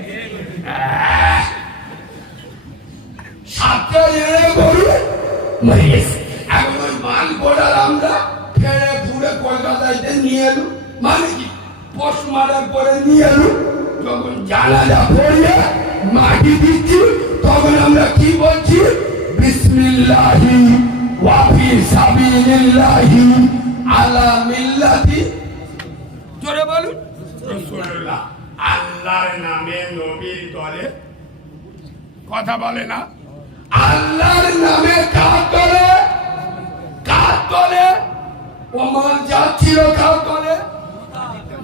7টা এড়ে গরু মরে গেছে। এখন ওই মাল বোর্ডার আমরা ফেরে ফুড়ে কলকাতায় নিয়ে এলু, মানে কি পোস্টমার্টম করে নিয়ে এলু। যখন জানাজা পড়িয়ে মাটি দিচ্ছি তখন আমরা কি বলছি? বিসমিল্লাহি ওয়া ফি সাবিলিল্লাহি আলা মিল্লাতি, জোরে বলুন রাসূলুল্লাহ। আল্লাহর নামে নবীর দলে কথা বলে না। আল্লাহর নামে কাজ করে, কাজ করে। ওমর যাচ্ছিল কাজ করে,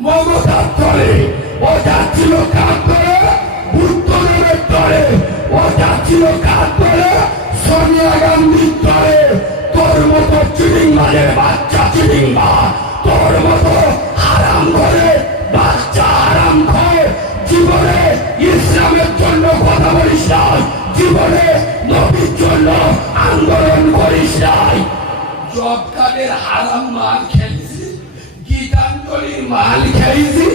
মমতার দলে। ও যাচ্ছিল কাজ করে বুদ্ধদেবের দলে, ও যাচ্ছিল কাজ করে সোনিয়া গান্ধীর দলে। তোর মতো চিড়িংবাজের বাচ্চা চিড়িংবাজ, তোর মতো হারাম করে বাচ্চা হারাম খোর, জীবনে ইসলামের জন্য কথা বলিস নাই, জীবনে নবীর জন্য আন্দোলন করিস নাই। জব কার্ডের হারাম মাল খেয়েছি, গীতাঞ্জলির মাল খেয়েছি,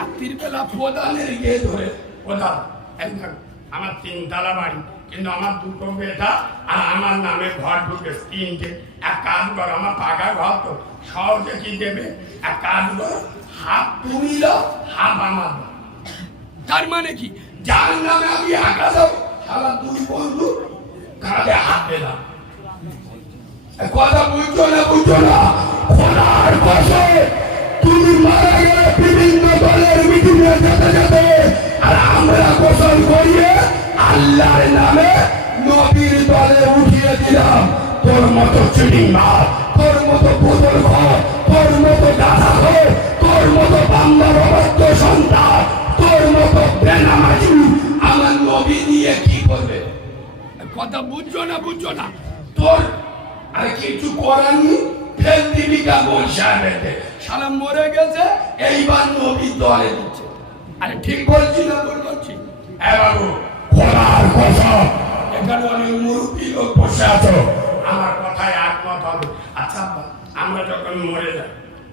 আত্মীর বেলা প্রধানের গিয়ে ধরে। প্রধান একদম আমার 3 তলা বাড়ি, কিন্তু আমার 2টো বেটা আর আমার নামে ঘর ঢুকে 3টে। এক কাজ কর, আমার পাকা ঘর তো সহজে কি দেবে, এক কাজ কর, হাফ তুমি দাও হাফ আমার দাও। তার মানে কি? যার নামে আমি একা যাবো, সারা 2 বন্ধু কাঁধে হাত দিলাম। কথা বুঝছো না, বুঝছো না? খোদার কসম তুমি মারা গেলে বিভিন্ন দলের মিটিংয়ে যেতে যেতে, আর আমরা গোসল করিয়ে আল্লাহর নামে নবীর দলে উঠিয়ে দিলাম। তোর মতো চিড়িং মাছ, তোর মতো বোতল ঘর, তোর মতো গাধা হয়ে তোর মতো বান্দার অবাধ্য সন্তান, তোর মতো বেনামাজি আমার নবী নিয়ে কি করবে? কথা বুঝছো না, বুঝছো না? তোর আর কিছু করার নেই, ফেল দিবি কেমন সাহেবের সারা মরে গেছে, এইবার নবী দলে দিচ্ছে। আরে ঠিক বলছি না, ভুল বলছি? হ্যাঁ বাবু, খোলার কথা, এখানে অনেক মুরব্বী লোক বসে আছো, আমার কথায় একমত হবে। আচ্ছা আব্বা, আমরা যখন মরে যাই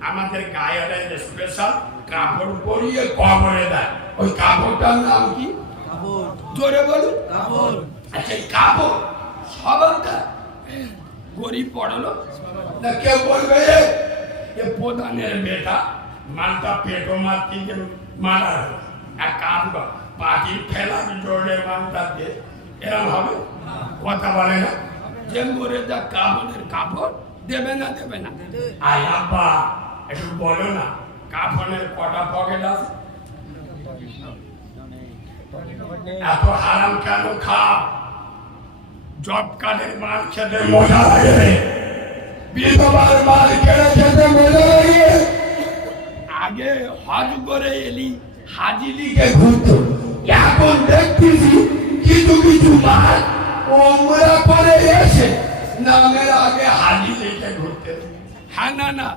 আমাদের গায়ে স্পেশাল কাপড় পরিয়ে কবরে দেয়, ওই কাপড়টার নাম কি? জোরে বলুন। কাপড়। আচ্ছা এই কাপড় সবারটা গরিব পড়ালো না, কেউ বলবে এ প্রধানের বেটা মালটা পেটো মারতে মারা এক কাপড় পাখির ফেলা জোরে মালটা দিয়ে এরম হবে? কথা বলে না যে মরে যা কাপড়ের কাপড় দেবে না, দেবে না। আয় আব্বা একটু বলো না কাফনের কটা পকেট আছে? এত হারাম কেন খাও? জব কার্ডের মাল খেতে মজা লাগে, বিধবার মাল খেতে খেতে মজা লাগে। আগে হজ করে এলি হাজি লিগে ঘুরতো, এখন দেখতেছি কিছু কিছু মাল ওমরা করে এসে নামের আগে হাজি লিগে ঘুরতে। হ্যাঁ না না,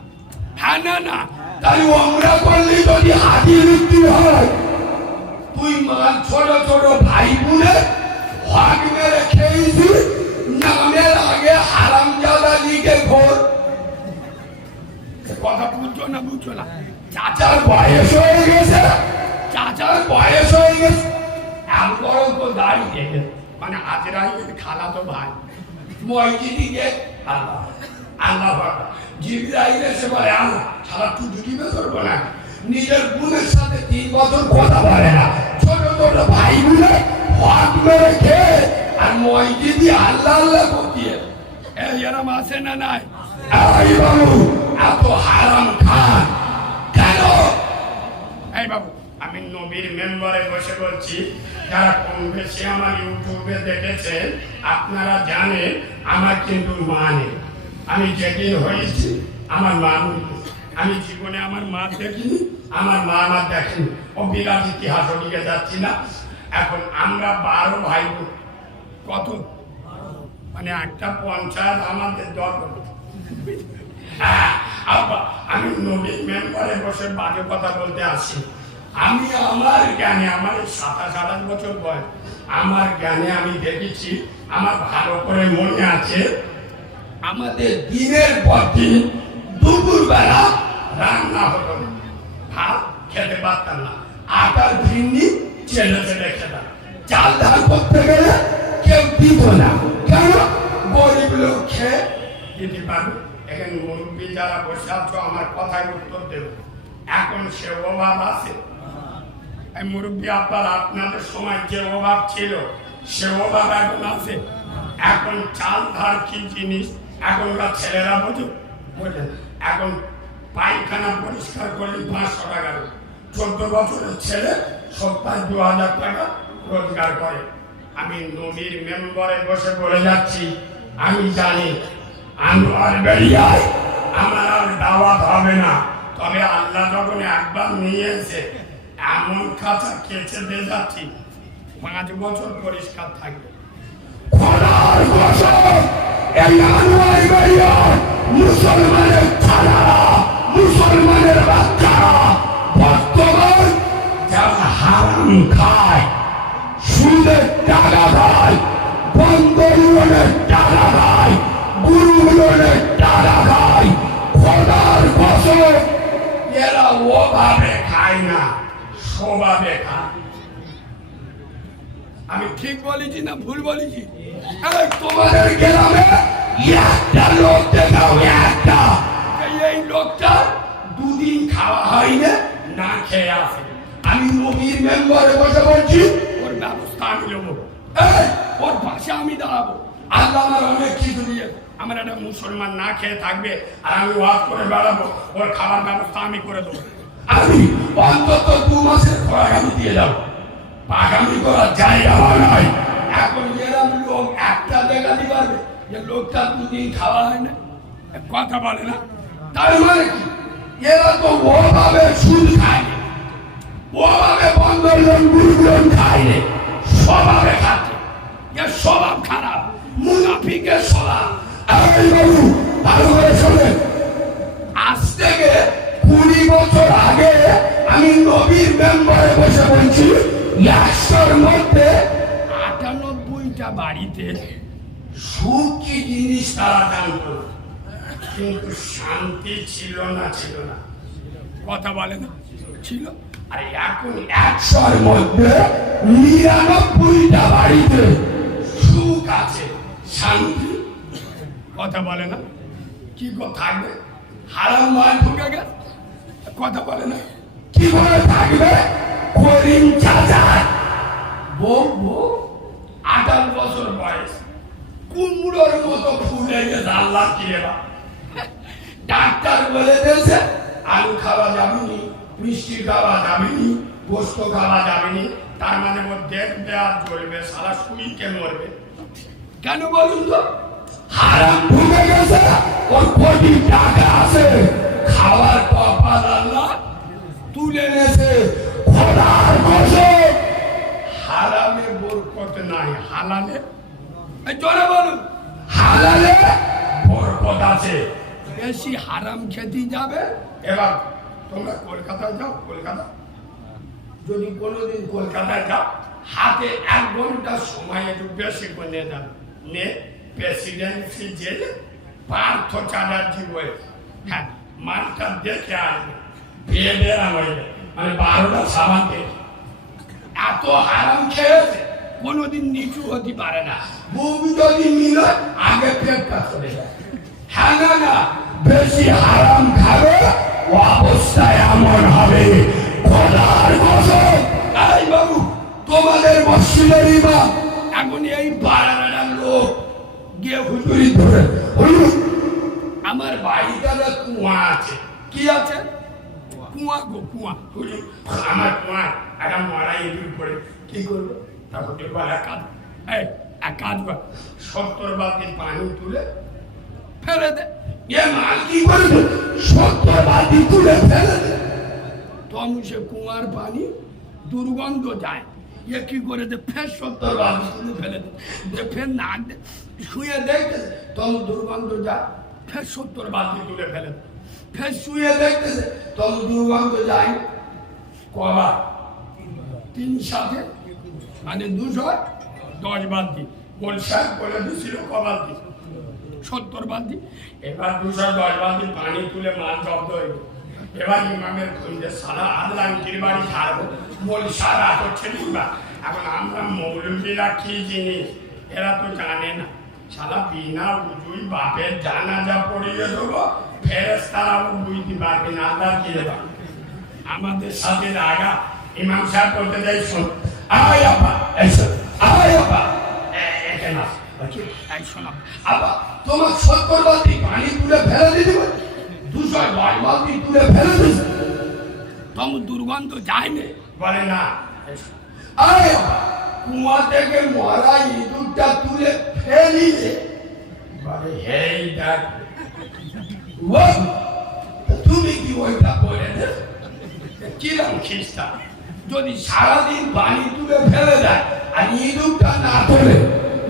হ্যাঁ না না, তাই ওমরা করলে যদি হাজি লিখতে হয়, তুই মাল ছোট ছোট ভাই বোনে হক মেরে খেয়েছি, নামের আগে হারামজাদা লিখে ঘোর। কথা বুঝছো না, বুঝছো না? চাচার বয়স হয়ে গেছে, চাচার বয়স হয়ে গেছে, একবারও তো দাঁড়িয়ে গেছে, মানে আজরাইল খালা তো ভাই মসজিদে আল্লাহ আল্লাহ জিবরাইল এসে বলে আল্লাহ সারা তুই ঢুকিবে ধরবো না, নিজের বোনের সাথে 3 বছর কথা বলে না, ছোট ছোট ভাই বোনে হক মেরে খেয়ে আর মসজিদে আল্লাহ আল্লাহ করতিয়ে এরম আছে না নাই? এই বাবু এত হারাম খান কেন? এই বাবু আমি নবীর মেম্বারে বসে বলছি, যারা কম বেশি আমার ইউটিউবে দেখেছেন আপনারা জানেন আমার কিন্তু মা নেই। আমি যেদিন হয়েছি আমার মা নেই, আমি জীবনে আমার মা দেখিনি, আমার মা আমার দেখেনি, ও বিরাট ইতিহাস ওদিকে যাচ্ছি না। এখন আমরা 12 ভাই বোন, কত মানে একটা পঞ্চায়েত আমাদের দরকার। আমি নবীর মেম্বারে বসে বাজে কথা বলতে আসি, আমি আমার জ্ঞানে, আমার 27-28 বছর বয়স, আমার জ্ঞানে আমি দেখেছি, আমার ভালো করে মনে আছে, আমাদের দিনের পর দিন দুপুরবেলা রান্না হতো না, ভাত খেতে পারতাম না, আটার ভিন্নি ছেলে ছেলে খেতাম, চাল ধান করতে গেলে কেউ দিত না, কেন? গরিব লোক খেয়ে দিতে পারবে। এখানে মুরব্বী যারা বসে আছো আমার কথায় উত্তর দেব, এখন সে অভাব আছে? এই মুরব্বী আপনার আপনাদের সময় যে অভাব ছিল সে অভাব এখন আছে? এখন চাল ধার কি জিনিস এখনকার ছেলেরা বোঝো? বললেন এখন পায়খানা পরিষ্কার করলে 500 টাকা, 14 বছরের ছেলে সপ্তাহে 2000 টাকা রোজগার করে। আমি নবীর মেম্বারে বসে বলে যাচ্ছি, আমি জানি আনোয়ার বেরিয়ায় আমার আর দাওয়াত হবে না, তবে আল্লাহ যখন একবার নিয়েছে এমন কাঁচা কেচে দিয়ে যাচ্ছি 5 বছর পরিষ্কার থাকবে। মুসলমানের ছাড়ারা, মুসলমানের বাচ্চারা বর্তমান যারা হারাম খায়, সুদের টাকা খায়, বন্ধনের টাকা খায়, গুরুগুলোনের টাকা খায়, খোদার কসম এরা ওভাবে খায় না, স্বভাবে খায়। আমি ঠিক বলেছি না ভুল বলেছি? তোমাদের গ্রামে একটা লোক দেখাও, একটা, এই লোকটা 2 দিন খাওয়া হয় না, না খেয়ে আসে। আমি নবীর মেম্বারে বসে বলছি ওর ব্যবস্থা আমি নেবো, ওর পাশে আমি দাঁড়াবো। আল্লাহ আমার অনেক কিছু দিয়ে, আমার একটা মুসলমান না খেয়ে থাকবে আর আমি ওয়াজ করে বেড়াবো, ওর খাবার ব্যবস্থা আমি করে দেবো। আমি অন্তত 2 মাসের খোরাক আমি দিয়ে যাবো, পাগামি করার জায়গা নয়। এখন এরম লোক একটা দেখাতে পারবে যে লোকটা 2 দিন খাওয়া হয় না, কথা বলে না, তার মানে কি এরা তো ওভাবে সুদ খায়নি, ওভাবে বন্ধন লোন গ্রুপ লোন খায়নি, স্বভাবে খাচ্ছে। এর স্বভাব খারাপ, মুনাফিকের স্বভাব। এই বাবু ভালো করে শোনেন, আজ থেকে 20 বছর আগে আমি নবীর মেম্বারে বসে বলছি 100-র মধ্যে 98টা বাড়িতে সুখ কি জিনিস তারা জানত না, কিন্তু শান্তি ছিল না, ছিল না। কথা বলে না, ছিল। আর এখন 100-র মধ্যে 99টা বাড়িতে সুখ আছে, শান্তি। কথা বলে না, কি থাকবে? হারাম মাল ঢুকে গেছে, কথা বলে না, কি করে থাকবে? করিম চাচা বউ 28 বছর বয়স, কুমড়োর মতো ফুলে গেছে। আল্লাহ কি রেবা, ডাক্তার বলে দিয়েছে আলু খাওয়া যাবে নি, মিষ্টি খাওয়া যাবে নি, গোস্ত খাওয়া যাবে নি। তার মানে ও দেখবে আর চলবে, সারা শুইকে মরবে। কেন বলুন তো? হারাম ঢুকে গেছে, ওর কোটি টাকা আছে, খাওয়ার কপাল আল্লাহ তুলে নেছে। খোদার কসম, হারামে বরকত নাই, হালালে জোরে বলুন, হালালে বরকত আছে। বেশি হারাম খেতে যাবে। এবার তোমরা কলকাতায় যাও, কলকাতা যদি কোনোদিন কলকাতায় যাও, হাতে 1 ঘন্টা সময় একটু বেশি করে যাবে, নে প্রেসিডেন্সি জেলে পার্থ চ্যাটার্জি বলছে, হ্যাঁ মানটা দেখে আসবে, বেদের আমাদের মানে 12টা সাবান দেখে এত হারাম খেয়েছে, কোনোদিন নিচু হতে পারে না। বউ যদি মিলে আগে পেটটা চলে যায়। হ্যাঁ না, বেশি হারাম খাবে, অবস্থায় এমন হবে। খোদার কসম, এই বাবু তোমাদের মসজিদের ইমাম এখন এই পাড়ার লোক গিয়ে হুজুরি ধরে, হুজুর আমার বাড়িতে কুয়া আছে। কি আছে? কুয়া গো, কুয়া। হুজুর আমার কুয়া একটা মরা ইঁদুর পড়ে, কি করবো? তখন এক কাজ কর, 70 বালতি পানি তুলে ফেলে দে। এ মাল কি করবে? 70 বালতি তুলে ফেলে দে। তখন সে কুয়ার পানি দুর্গন্ধ যায়, এ কি করে দে? ফের 70 বালতি তুলে ফেলে দে, ফের না দে, শুয়ে দেখতে তখন দুর্গন্ধ যায়, ফের 70 বালতি তুলে ফেলে দে, ফের শুয়ে দেখতেছে তখন দুর্গন্ধ যায়। কবার? 3 সাথে মানে 210 বালতি। গোল সাহেব বলে দিয়েছিল ক বালতি? 70 বালতি। এবার 210 বালতি পানি তুলে মাল জব্দ হইল। এবার ইমামের খুঁজে সারা আল্লাহর বাড়ি ছাড়বো, বল সারা হচ্ছে না। এখন আমরা মৌলবীরা কি জিনিস এরা তো জানে না। সারা বিনা উজুই বাপের জানাজা পড়িয়ে দেবো, ফেরেশতারাও বুঝতে পারবে না। আল্লাহ কি দেবা আমাদের সাথে লাগা। ইমাম সাহেব বলতে যাই, শোন আয় আপা, এসো আয় আপা, এখানে শোনো আপা, তোমার 70 বালতি পানি তুলে ফেলে দিতে পারি, 210 বালতি তুলে ফেলে দিছে, তখন দুর্গন্ধ যায়নি? বলে না। আয় আপা, কুয়া থেকে মরা ইঁদুরটা তুলে ফেলিছে, বলে হেই দেখ। তুমি কি ওইটা বলে দে? কিরম খ্রিস্টান যদি সারাদিন পানি তুলে ফেলে দেয় আর ইঁদুরটা না তোলে,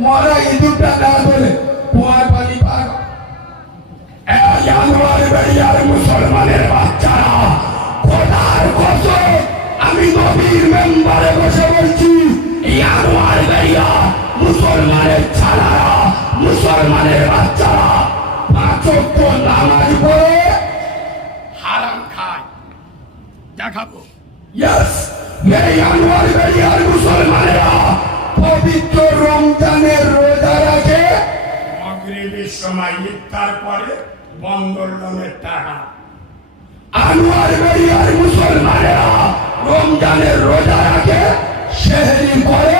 মরা ইঁদুরটা না তোলে, কুয়ার পানি পাক। মুসলমানের বাচ্চারা, খোদার কসম আমি নবীর মেম্বারে বসে বলছি, আনোয়ার ভাইয়া মুসলমানের ছাড়ারা, মুসলমানের বাচ্চারা 5 ওয়াক্ত নামাজ পড়ে হারাম খায়। দেখাবো ইয়েস, এই আনোয়ার ভাইয়ার মুসলমানেরা পবিত্র রমজানের রোজা রাখে, মাগরিবের সময় ইফতার করে বন্দর লোনের টাকা। আনোয়ার ভাইয়ার মুসলমানেরা রমজানের রোজা রাখে, সেহরি করে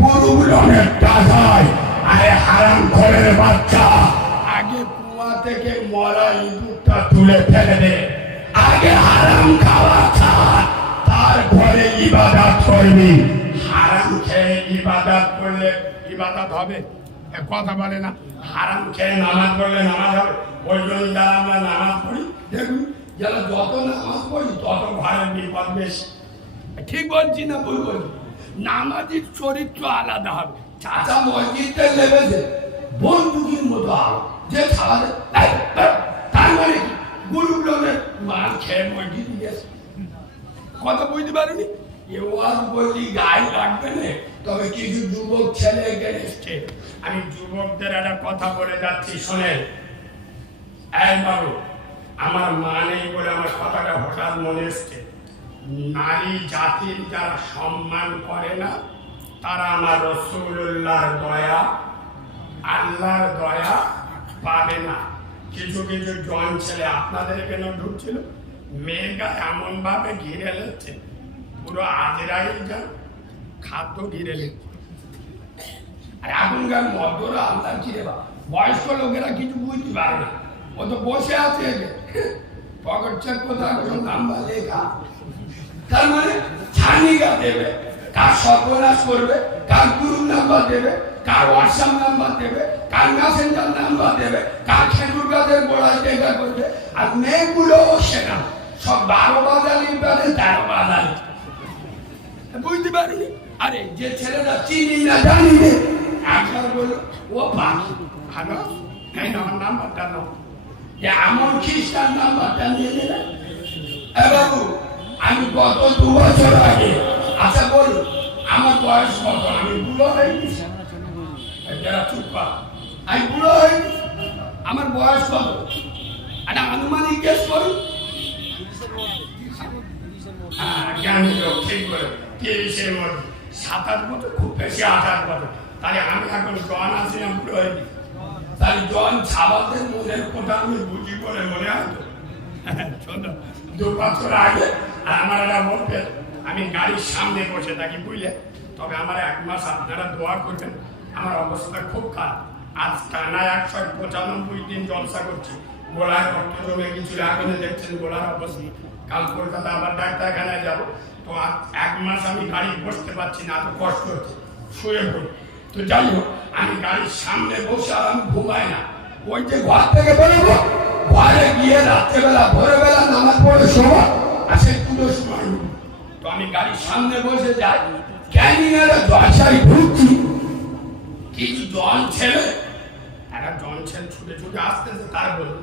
গরুর লোনের টাকায়। আরে হারাম ঘরের বাচ্চা, আগে কুয়া থেকে মরা ইঁদুরটা তুলে ফেলে দে, আগে হারাম খাওয়া ছাড়, তারপরে ইবাদত করবি। হারাম খেয়ে ইবাদত করলে ইবাদত হবে? কথা বলে না। হারাম খেয়ে নামাজ পড়লে নামাজ হবে? ওই জন্য যারা আমরা নামাজ পড়ি, দেখুন যারা যত নামাজ পড়ি তত ঘরের বিপদ বেশি। ঠিক বলছি না ভুল বলছি? নামাজির চরিত্র আলাদা হবে। চাচা মসজিদে নেমেছে বন্দুকের মতো আলো যে ছাড়াতে তার মানে কি গুরুগুলোনের মার খেয়ে মসজিদ গেছে। কথা বুঝতে পারিনি। এবার বললি গায়ে লাগবে না, তবে কিছু যুবক ছেলে এখানে এসছে। আমি যুবকদের একটা কথা বলে যাচ্ছি, শোনেন। এই বাবু, আমার মা নেই বলে আমার কথাটা হঠাৎ মনে এসছে। নারী জাতির যারা সম্মান করে না, তারা আমার রাসূলুল্লাহর দয়া, আল্লাহর দয়া পাবে না। কিছু কিছু জন ছেলে আপনাদের এখানে ঢুকছিল, মেয়েটা এমন ভাবে ঘিরে নিচ্ছে, পুরো আজরাইল যা খাদ্য ঘিরে নিচ্ছে। আর এখনকার মধ্যরা আল্লাহ চিরে বা বয়স্ক লোকেরা কিছু বুঝতে পারে না, ও তো বসে আছে পকেট চেক কোথায় নাম্বার লেখা। তার মানে ছানিকা দেবে, কার সর্বনাশ করবে, কার গুরুর নাম্বার দেবে, কার হোয়াটসঅ্যাপ নাম্বার দেবে, কার মেসেঞ্জার নাম্বার দেবে, কার খেজুর গাছের গোড়ায় দেখা করবে। আর মেয়েগুলো সেটা সব 12 বাজালির বাদে 13 বাজালি। বুঝতে পারিনি? আরে যে ছেলেটা চিনি না জানি না, একবার বললো ও পাখি ভালো, এই আমার নাম্বারটা নাও। যে এমন খ্রিস্টান নাম্বারটা নিয়ে নিলে। বাবু, আমি গত 2 বছর আগে, আচ্ছা বলুন আমার বয়স কত? আমি বুড়ো হয়ে গেছি। যারা চুপ কর, আমি বুড়ো হয়ে গেছি। আমার বয়স কত? একটা আনুমানিক গেস করুন। জ্ঞানী লোক ঠিক করে 30-এর মধ্যে, 7-8 বছর, খুব বেশি 8-8 বছর। তাহলে আমি এখন জন আছি না বুড়ো হয়ে গেছি? তাই জন ছাবাদের মনের কথা আমি বুঝি বলে মনে হয় তো। 2 বছর আগে আমার একটা বলবে, আমি গাড়ির সামনে বসে থাকি, বুঝলে? তবে আমার 1 মাস আপনারা দোয়া করবেন, আমার অবস্থা খুব খারাপ। আজ টানা 195 দিন জলসা করছি, গোলায় রক্ত জমে গেছিল, এখন দেখছেন গোলার অবস্থা। কাল কলকাতা আবার ডাক্তারখানায় যাবো, তো আজ 1 মাস আমি গাড়ি বসতে পারছি না, এত কষ্ট হচ্ছে, শুয়ে পড়ি। তো যাই হোক, আমি গাড়ির সামনে বসে আর আমি ঘুমাই না। ওই যে ঘর থেকে বেরোবো, ঘরে গিয়ে রাত্রেবেলা ভোরবেলা নামাজ পড়ে শোয়া, আর সেই পুরো সময় তো আমি গাড়ির সামনে বসে যাই, ক্যানিংয়ের জলসায় ঢুকছি, কিছু জন ছেলে, একটা জন ছেলে ছুটে ছুটে আসতেছে, তার বলবো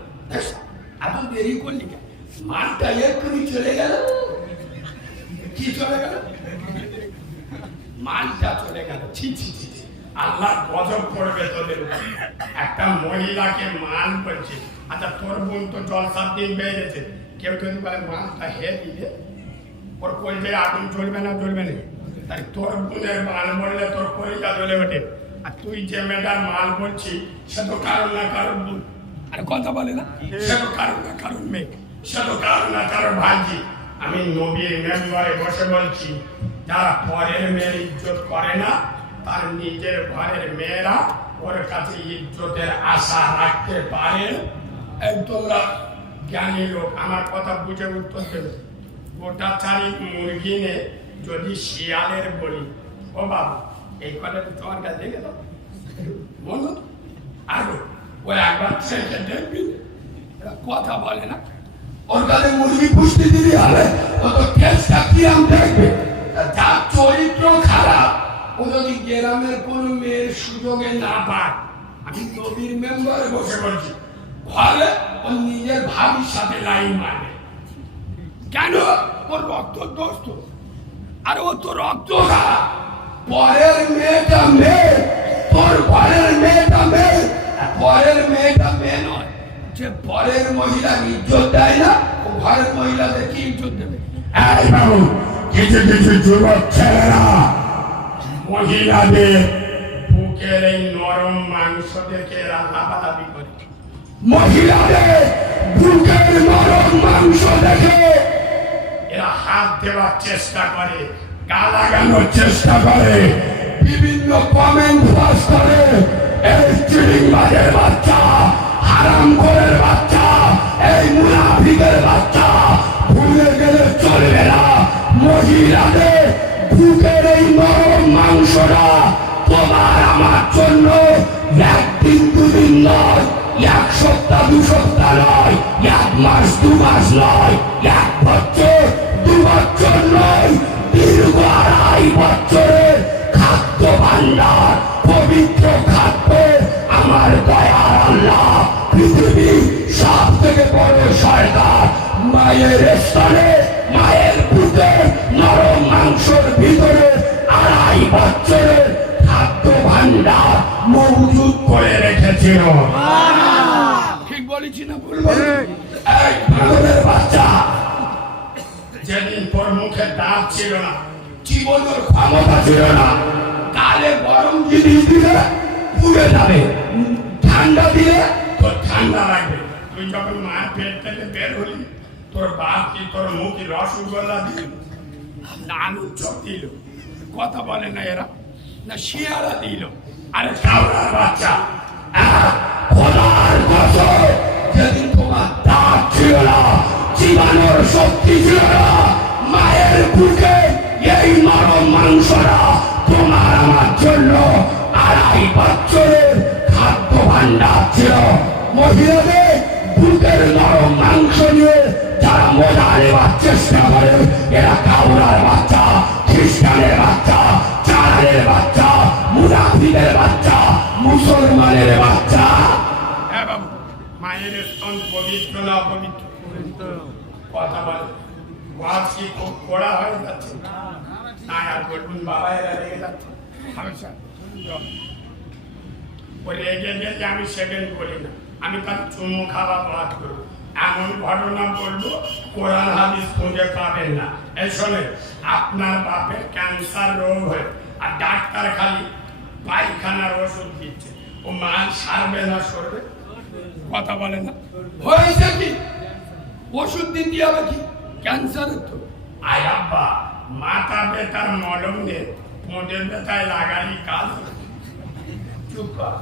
এত দেরি করলি কেন? মানটা এক্ষুনি চলে গেল। কি চলে গেল? মানটা চলে গেল। ছি ছি ছি ছি, আল্লাহ গজব করবে তোদের উপর। একটা মহিলাকে মান বলছে। আচ্ছা, তোর বোন তো জলসার দিন বেড়েছে, কেউ যদি বলে মানটা হে দিলে, ওর কলজে আগুন জ্বলবে না, জ্বলবে না? তাই তোর বোনের মাল বললে তোর কলিজা জ্বলে ওঠে। আর তুই যে মেয়েটার মাল বলছিস, সে তো কারণ না কারণ বোন। আর কথা বলে না, সে তো কারণ না কারণ মেয়ে, সে তো কারণ না কারণ ভাইজি। আমি নবীর মেম্বারে বসে বলছি, যারা পরের মেয়ের ইজ্জত করে না, তার নিজের ঘরের মেয়েরা ওর কাছে ইজ্জতের আশা রাখতে পারে। এই তোমরা জ্ঞানী লোক, আমার কথা বুঝে উত্তর দেবে। গোটা চারিক মুরগি নে যদি শিয়ালের বলি, ও বাবু এই কথা তোমার কাছে গেল বলো, আরো ওই একবার ছেলে দেখবি, কথা বলে না। ওর কাছে মুরগি পুষ্টি দিবি, হবে ও তো টেস্টটা কিরাম দেখবে। যার চরিত্র খারাপ, ও যদি গ্রামের কোন মেয়ের সুযোগে না পায়, আমি নবীর মেম্বারে বসে বলছি, ঘরে ও নিজের ভাবির সাথে লাইন মারবে। কেন? ওর রক্ত দোস্ত, আর ও তো রক্ত খারাপ। পরের মেয়েটা মেয়ে, তোর ঘরের মেয়েটা মেয়ে, পরের মেয়েটা মেয়ে নয়। যে পরের মহিলা ইজ্জত দেয় না, ও ঘরের মহিলাদের কি ইজ্জত দেবে? এই বাবু, কিছু কিছু যুবক ছেলেরা মহিলাদের বুকের এই নরম মাংস দেখে লাফালাফি করে। মহিলাদের বুকের নরম মাংস দেখে এরা হাত দেওয়ার চেষ্টা করে, গা লাগানোর চেষ্টা করে, বিভিন্ন কমেন্ট পাস করে। এই চিড়িংবাজের বাচ্চা, হারামখোরের বাচ্চা, এই মুনাফিকের বাচ্চা, ভুলে গেলে চলবে না। মহিলাদের বুকের এই নরম মাংসটা তোমার আমার জন্য 1 দিন 2 দিন নয়, 1 সপ্তাহ 2 সপ্তাহ নয়, মাস 2 মাস নয়, 1 বছর 2 বছর নয়, দীর্ঘ 2.5 বছরের খাদ্য ভান্ডার, পবিত্র খাদ্য আমার দয়ার আল্লাহ পৃথিবীর সব থেকে বড় সরকার মায়ের স্তনে, মায়ের বুকে নরম মাংসের ভিতরে 2.5 বছরের খাদ্য ভান্ডার মজুদ করে রেখেছিল। ঠিক বলেছি না ভুল বলেছি? এই মানবের বাচ্চা, যেদিন তোর মুখে দাঁত ছিল না, জীবনের ক্ষমতা ছিল না, তাহলে গরম জিনিস দিলে পুড়ে যাবে, ঠান্ডা দিলে তোর ঠান্ডা লাগবে। তুই যখন মায়ের পেট থেকে বের হলি, তোর বাপ কি তোর মুখে রসগোল্লা দিল না আলুর চপ দিল? কথা বলে না এরা, না শিয়ারা দিল? আরে কাউরার বাচ্চা, খোদার কসম, যেদিন তোমার দাঁত ছিল না, জীবানোর শক্তি ছিল না, মায়ের বুকে এই নরম মাংসরা তোমার আমার জন্য 2.5 বছরের খাদ্য ভান্ডার ছিল। মহিলাদের বুকের নরম মাংস নিয়ে যারা মজা নেওয়ার চেষ্টা করে, এরা কাউরার বাচ্চা, খ্রিস্টানের বাচ্চা, চাঁদের বাচ্চা, মুনাফিদের বাচ্চা, মুসলমানের বাচ্চা। হ্যাঁ বাবু, মায়ের স্তন পবিত্র না অপবিত্র? কথা বলে ওয়াজ কি খুব কড়া হয়ে যাচ্ছে? না আর বলুন বাবা, এরা রেগে যাচ্ছে। ওই রেগে গেলে আমি সেকেন্ড করি না, আমি তার চুমু খাওয়া বাদ করবো। এমন ঘটনা বলবো কোরআন হাদিস খুঁজে পাবেন না। এই শোনে, আপনার বাপের ক্যান্সার রোগ হয়ে আর ডাক্তার খালি পায়খানার ওষুধ দিচ্ছে, ও মা সারবে না সরবে? কথা বলে না। হয়েছে কি? ওষুধ দিতে হবে কি? ক্যান্সারের তো। আয় আব্বা, মাথা ব্যথার মলম দিয়ে মোটের ব্যথায় লাগালি কাজ হবে? চুপ কর।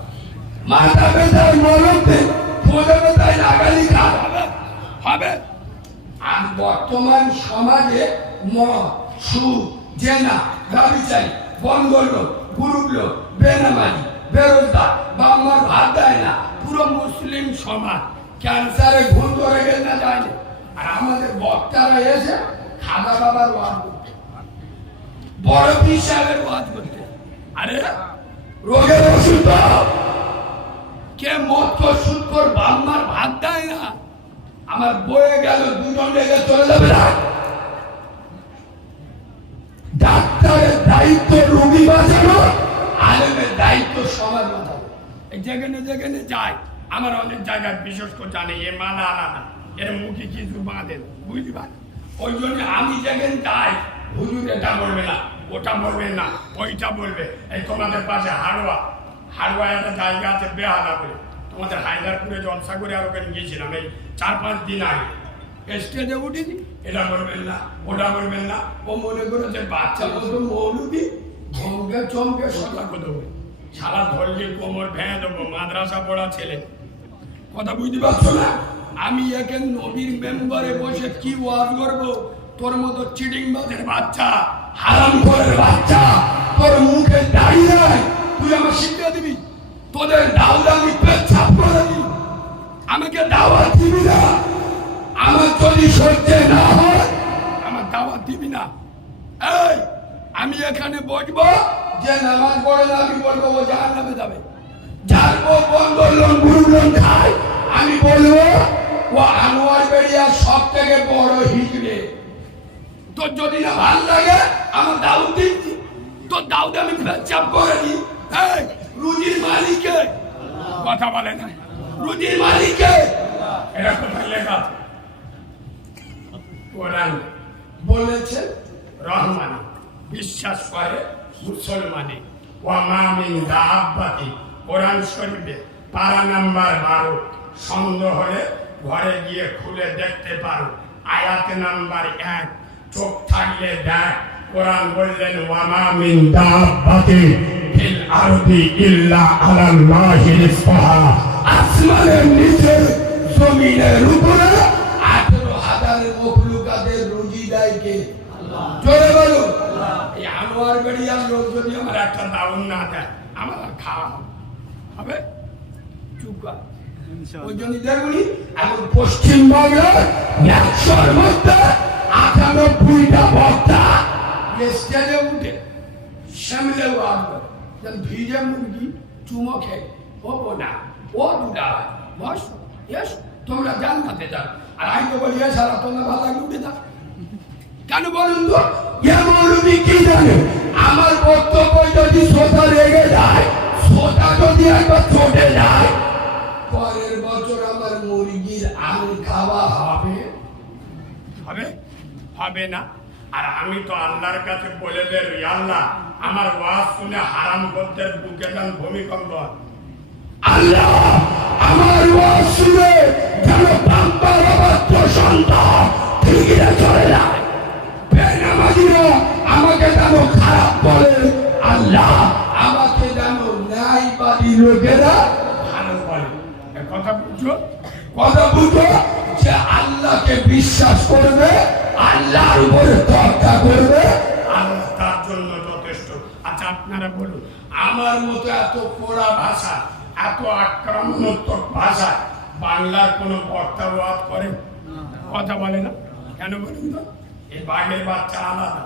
মাথা ব্যথার মলম দিয়ে মোটে ব্যথায় লাগালি কাজ হবে? হবে। আর বর্তমান সমাজে মদ, সুদ, জেনা, ব্যভিচারী, বনগল্প, গুরুগুলো, বেনামাজি, বেরোজগার, বাম্মার ভাত দেয় না, পুরো মুসলিম সমাজ ক্যান্সারে ঘুম ধরে গেলে না যায়নি। আর আমাদের বক্তারা এসে খাদা বাবার ওয়াজ করতে, বড় পীর সাহেবের ওয়াজ করতে। আরে রোগের ওষুধ দাও। কে মদ কর, সুদ কর, বাম্মার ভাত দেয় না? আমার বয়ে গেল, দুজন লেগে চলে যাবে না। ডাক্তারের দায়িত্ব রোগী বাঁচানো, আলেমের দায়িত্ব সমাজ বাঁচানো। যেখানে যেখানে যায়, আমার অনেক জায়গায় বিশেষ করে জানি এ মালা আলাদা, এর মুখে কিছু বাঁধে, বুঝলি ভাই? ওই জন্য আমি যেখানে যাই, হুজুর এটা বলবে না, ওটা বলবে না, ওইটা বলবে। এই তোমাদের পাশে হাড়োয়া, হাড়োয়া একটা জায়গা আছে বেহালা বলে, তোমাদের হায়দারপুরে জলসা করে আর ওখানে গিয়েছিলাম এই 4-5 দিন আগে। স্টেজে উঠিনি, এটা বলবেন না, ওটা বলবেন না। ও মনে করে যে বাচ্চা মতো মৌলবি চমকে চমকে সরলা করে দেবো, সারা ধরলে কোমর ভেঙে দেবো, মাদ্রাসা পড়া ছেলে। কথা বুঝতে পারছো না? আমি এখানে নবীর মেম্বারে বসে কি ওয়াজ করবো? তোর মতো চিটিং বাজের বাচ্চা, হারাম করে বাচ্চা, তোর মুখে দাঁড়িয়ে নাই, তুই আমার শিক্ষা দিবি? তোদের দাউদামি পেছাপ করে দিবি, আমাকে দাওয়াত দিবি না? আমার যদি সহ্য না হয়, আমার দাওয়াত দিবি না। এই আমি এখানে বসবো, যে নামাজ পড়ে না আমি বলবো ও জাহান্নামে যাবে। যার বন্ধন গুরুগ্রন খায় আমি বলবো ও আনোয়ার বেরিয়া সব থেকে বড় হিজড়ে। তোর যদি না ভাল লাগে আমার দাউদ দিন, তোর দাউদ আমি চাপ করে দিই। এই রুজির মালিকে কথা বলে না, রুজির মালিকে এটা কোথায় লেখা আছে? কোরআন বলেছে রহমানে বিশ্বাস করে মুসলমানে, ওয়া মিন দাব্বাতি, কোরআন শরীফে পারা নাম্বার 12। সন্দেহ হলে ঘরে গিয়ে খুলে দেখতে পারো, আয়াত নাম্বার 1। চোখ থাকলে দেখ, কোরআন বললেন ওয়া মিন দাব্বাতি ফিল আরদি ইল্লা আলাল্লাহি রিজকুহা। আসমানের নিচে জমিনের উপরে 18,000 মখলুকাতের রুজি দেয় কে? জোরে বলুন। এই আনোয়ার বেরিয়ার লোক যদি আমার একটা দাউন না দেয়, আমার আর খাওয়া হবে? চুপ কর। ওই জন্য দেখুনি এখন পশ্চিমবঙ্গের 100-র মধ্যে 98টা বক্তা স্টেজে উঠে সামলেও আসবে যেন ভিজে মুরগি চুমো খেয়ে ও বোনা ও দুটা বস এস তোমরা জানতে যাও আর আমি তো বলি সারা তোমরা ভালো লাগে উঠে যাও কেন বলুন তো মৌলবী কি জানে আমার বক্তব্য যদি শ্রোতা রেগে যায় শ্রোতা যদি একবার চটে যায় পরের বছর আমার মুরগির আম খাওয়া হবে হবে হবে না। আর আমি তো আল্লাহর কাছে বলে বেরোই, আল্লাহ আমার ওয়াজ শুনে হারাম করতে বুকে যান ভূমিকম্প। আল্লাহ আমার ওয়াজ শুনে যেন বাম্পার অবাধ্য সন্তান ঠিকই চলে যায়, বেনামাজিরা আমাকে যেন খারাপ বলে, আল্লাহ আমাকে যেন ন্যায়বাদী লোকেরা ভালো বলে। এ কথা বুঝো, কথা বুঝো যে আল্লাহকে বিশ্বাস করবে, আল্লাহর উপরে তওয়াক্কুল করবে, আল্লাহ তার জন্য যথেষ্ট। আচ্ছা আপনারা বলুন, আমার মতো এত পোড়া ভাষা, এত আক্রমণাত্মক ভাষা বাংলার কোনো বক্তা ওয়াজ করে কথা বলে না কেন বলুন তো? এই বাঘের বাচ্চা আলাদা।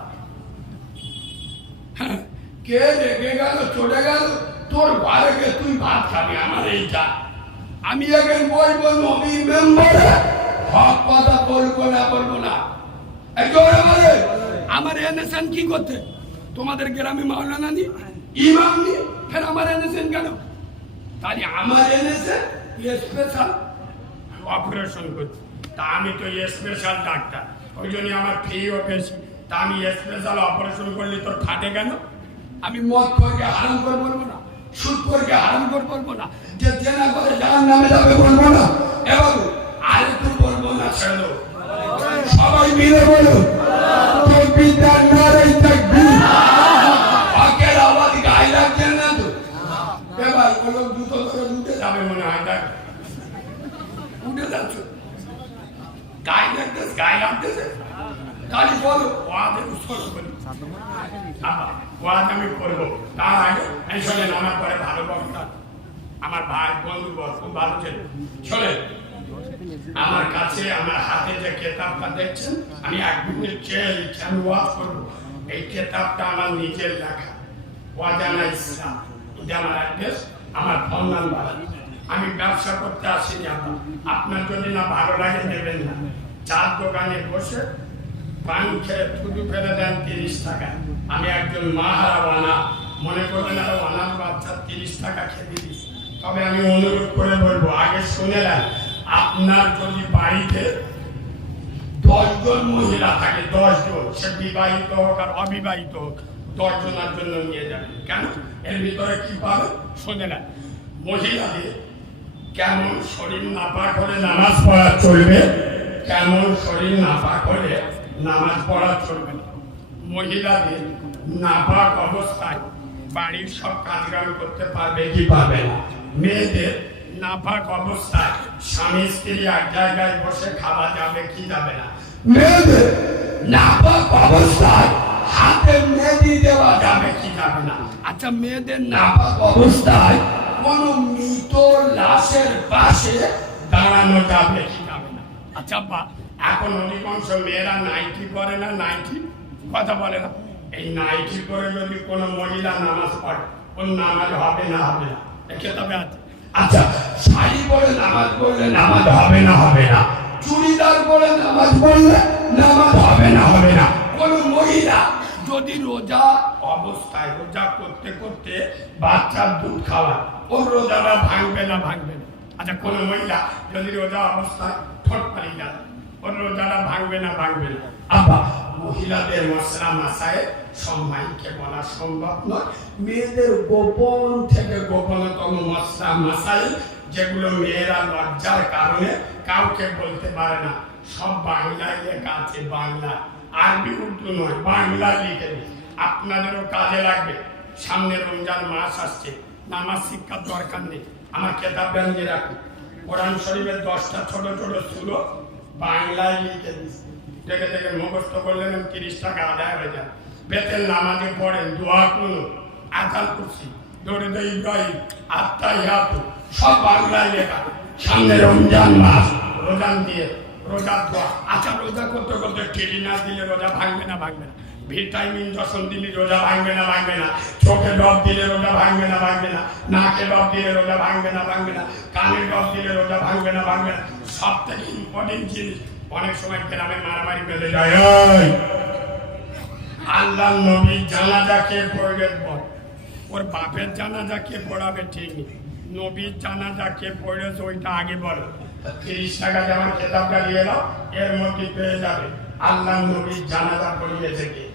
হ্যাঁ, কে রেগে গেল চলে গেল তোর ঘরে গিয়ে তুই ভাত খাবি, আমার এইটা আমি এখন বলবো নবীর মেম্বারে হক কথা বলবো না এই জোরে বলে আমার এনেছেন কি করতে তোমাদের গ্রামে মাওলানা নি ইমাম নি ফের আমার এনেছেন কেন? তাহলে আমার এনেছেন স্পেশাল অপারেশন করছি, তা আমি তো স্পেশাল ডাক্তার, ওই জন্য আমার ফিও বেশি। তা আমি স্পেশাল অপারেশন করলে তোর খাটে কেন? আমি মদ করে হারাম করে বলবো না, সুদ করে হারাম করে বলবো না, যে জেনা করে জাহান্নামে যাবে বলবো না, এবং আরেকটু বলবো না ছেড়ে সবাই মিলে বলুন তাকবীর নারে তাকবীর। আকের আওয়াজ গায়ে লাগছে না তো এবার বলো দুটো করে উঠে যাবে মনে হয়, দেখ উঠে যাচ্ছ গায়ে লাগতেছে গায়ে লাগতেছে তাহলে বলো ওয়াজের উৎসর্গ করি। ওয়াজ আমি করবো, তার আগে এই শোনেন আমার পরে ভালো বক্তা আমার ভাই বন্ধু খুব ভালো ছিল। শোনেন আমার কাছে আমার হাতে যে কেতাবটা দেখছেন, আমি এক মিনিট চেয়ে আমি ওয়াজ করবো। এই কেতাবটা আমার নিজের লেখা, ওয়াজানা ইসলাম, এটা আমার অ্যাড্রেস, আমার ফোন নাম্বার। আমি ব্যবসা করতে আসিনি, আপনার যদি না ভালো লাগে নেবেন না। চার দোকানে বসে পান খেয়ে থুতু ফেলে দেন 30 টাকা। আমি একজন মাহারাওয়ানা, মনে করবেন আরো অনাথ বাচ্চা 30 টাকা খেতে দিস। তবে আমি অনুরোধ করে বলবো, আগে শুনে নেন, আপনার যদি বাড়িতে 10 জন মহিলা থাকে, 10 জন, সে বিবাহিত হোক আর অবিবাহিত হোক, 10 জনের জন্য নিয়ে যাবেন। কেন? এর ভিতরে কি পাবে শুনে নেন। মহিলাদের কেমন শরীর নাপাক হলে নামাজ পড়া চলবে, কেমন শরীর নাপাক হলে নামাজ পড়া চলবে না। মহিলাদের নাপাক অবস্থায় বাড়ির সব কাজকাম করতে পারবে কি পারবে না। মেয়েদের নাপাক অবস্থায় স্বামী স্ত্রী এক জায়গায় বসে খাওয়া যাবে কি যাবে না। মেয়েদের নাপাক অবস্থায় হাতে মেহেদি দেওয়া যাবে কি যাবে না। আচ্ছা মেয়েদের নাপাক অবস্থায় কোন মৃত লাশের পাশে দাঁড়ানো যাবে কি যাবে না। আচ্ছা এখন অধিকাংশ মেয়েরা নাইটি পরে না, নাইটি কথা বলে না। এই নাইটি পরে যদি কোনো মহিলা নামাজ পড়ে, কোন নামাজ হবে না হবে না একে তবে আছে। আচ্ছা শাড়ি পরে নামাজ পড়লে নামাজ হবে না হবে না, চুড়িদার পরে নামাজ পড়লে নামাজ হবে না হবে না। কোন মহিলা যদি রোজা অবস্থায় রোজা করতে করতে বাচ্চার দুধ খাওয়া, ওর রোজাটা ভাঙবে না ভাঙবে না। আচ্ছা কোন মহিলা যদি রোজা অবস্থায় ঠোঁট পানি যাবে, ওর রোজাটা ভাঙবে না ভাঙবে না। আব্বা মহিলাদের মশলা মাসায় সম্মানকে বলা সম্ভব নয়। মেয়েদের গোপন থেকে গোপনতম মশলা মাসাই, যেগুলো মেয়েরা লজ্জার কারণে কাউকে বলতে পারে না, সব বাংলায় লেখা আছে। বাংলা, আরবি উর্দু নয়, বাংলা লিখে দিই, আপনাদেরও কাজে লাগবে। সামনে রমজান মাস আসছে, নামাজ শিক্ষার দরকার নেই। আমার কেতাব ব্যাঙ্গে রাখুন, কোরআন শরীফের 10টা ছোট ছোট সুরো বাংলায় লিখে দিস, দেখে দেখে মুখস্থ করলেন 30 টাকা আদায় হয়ে যায়। বেতের নামাজে পড়েন, দোয়া করুন, আকাল কুরসি, দৌড়ে ইব্রাহিম, আত্মাহিয়াতু, সব বাংলায় লেখা। সামনে রমজান মাস, রোজান দিয়ে রোজা দোয়া। আচ্ছা, রোজা করতে করতে টেরি না দিলে রোজা ভাঙবে না? ভাঙবে না। ভিটামিন ইনজেকশন দিলে রোজা ভাঙবে না? ভাঙবে না। চোখে ডব দিলে রোজা ভাঙবে না? ভাঙবে না। নাকে ডব দিলে রোজা ভাঙবে না? ভাঙবে না। কানে ডব দিলে রোজা ভাঙবে না? ভাঙবে না। সব থেকে ইম্পর্টেন্ট জিনিস, অনেক সময় গ্রামে মারামারি বেঁধে যায়, ওই আল্লাহ নবীর জানাজা কে পড়বে বল, ওর বাপের জানাজা কে পড়াবে ঠিক নেই, নবীর জানাজা কে পড়েছে ওইটা আগে বলো। 30 টাকা যেমন খেতাবটা নিয়ে এলো, এর মধ্যে পেয়ে যাবে আল্লাহ নবীর জানাজা পড়িয়েছে কে,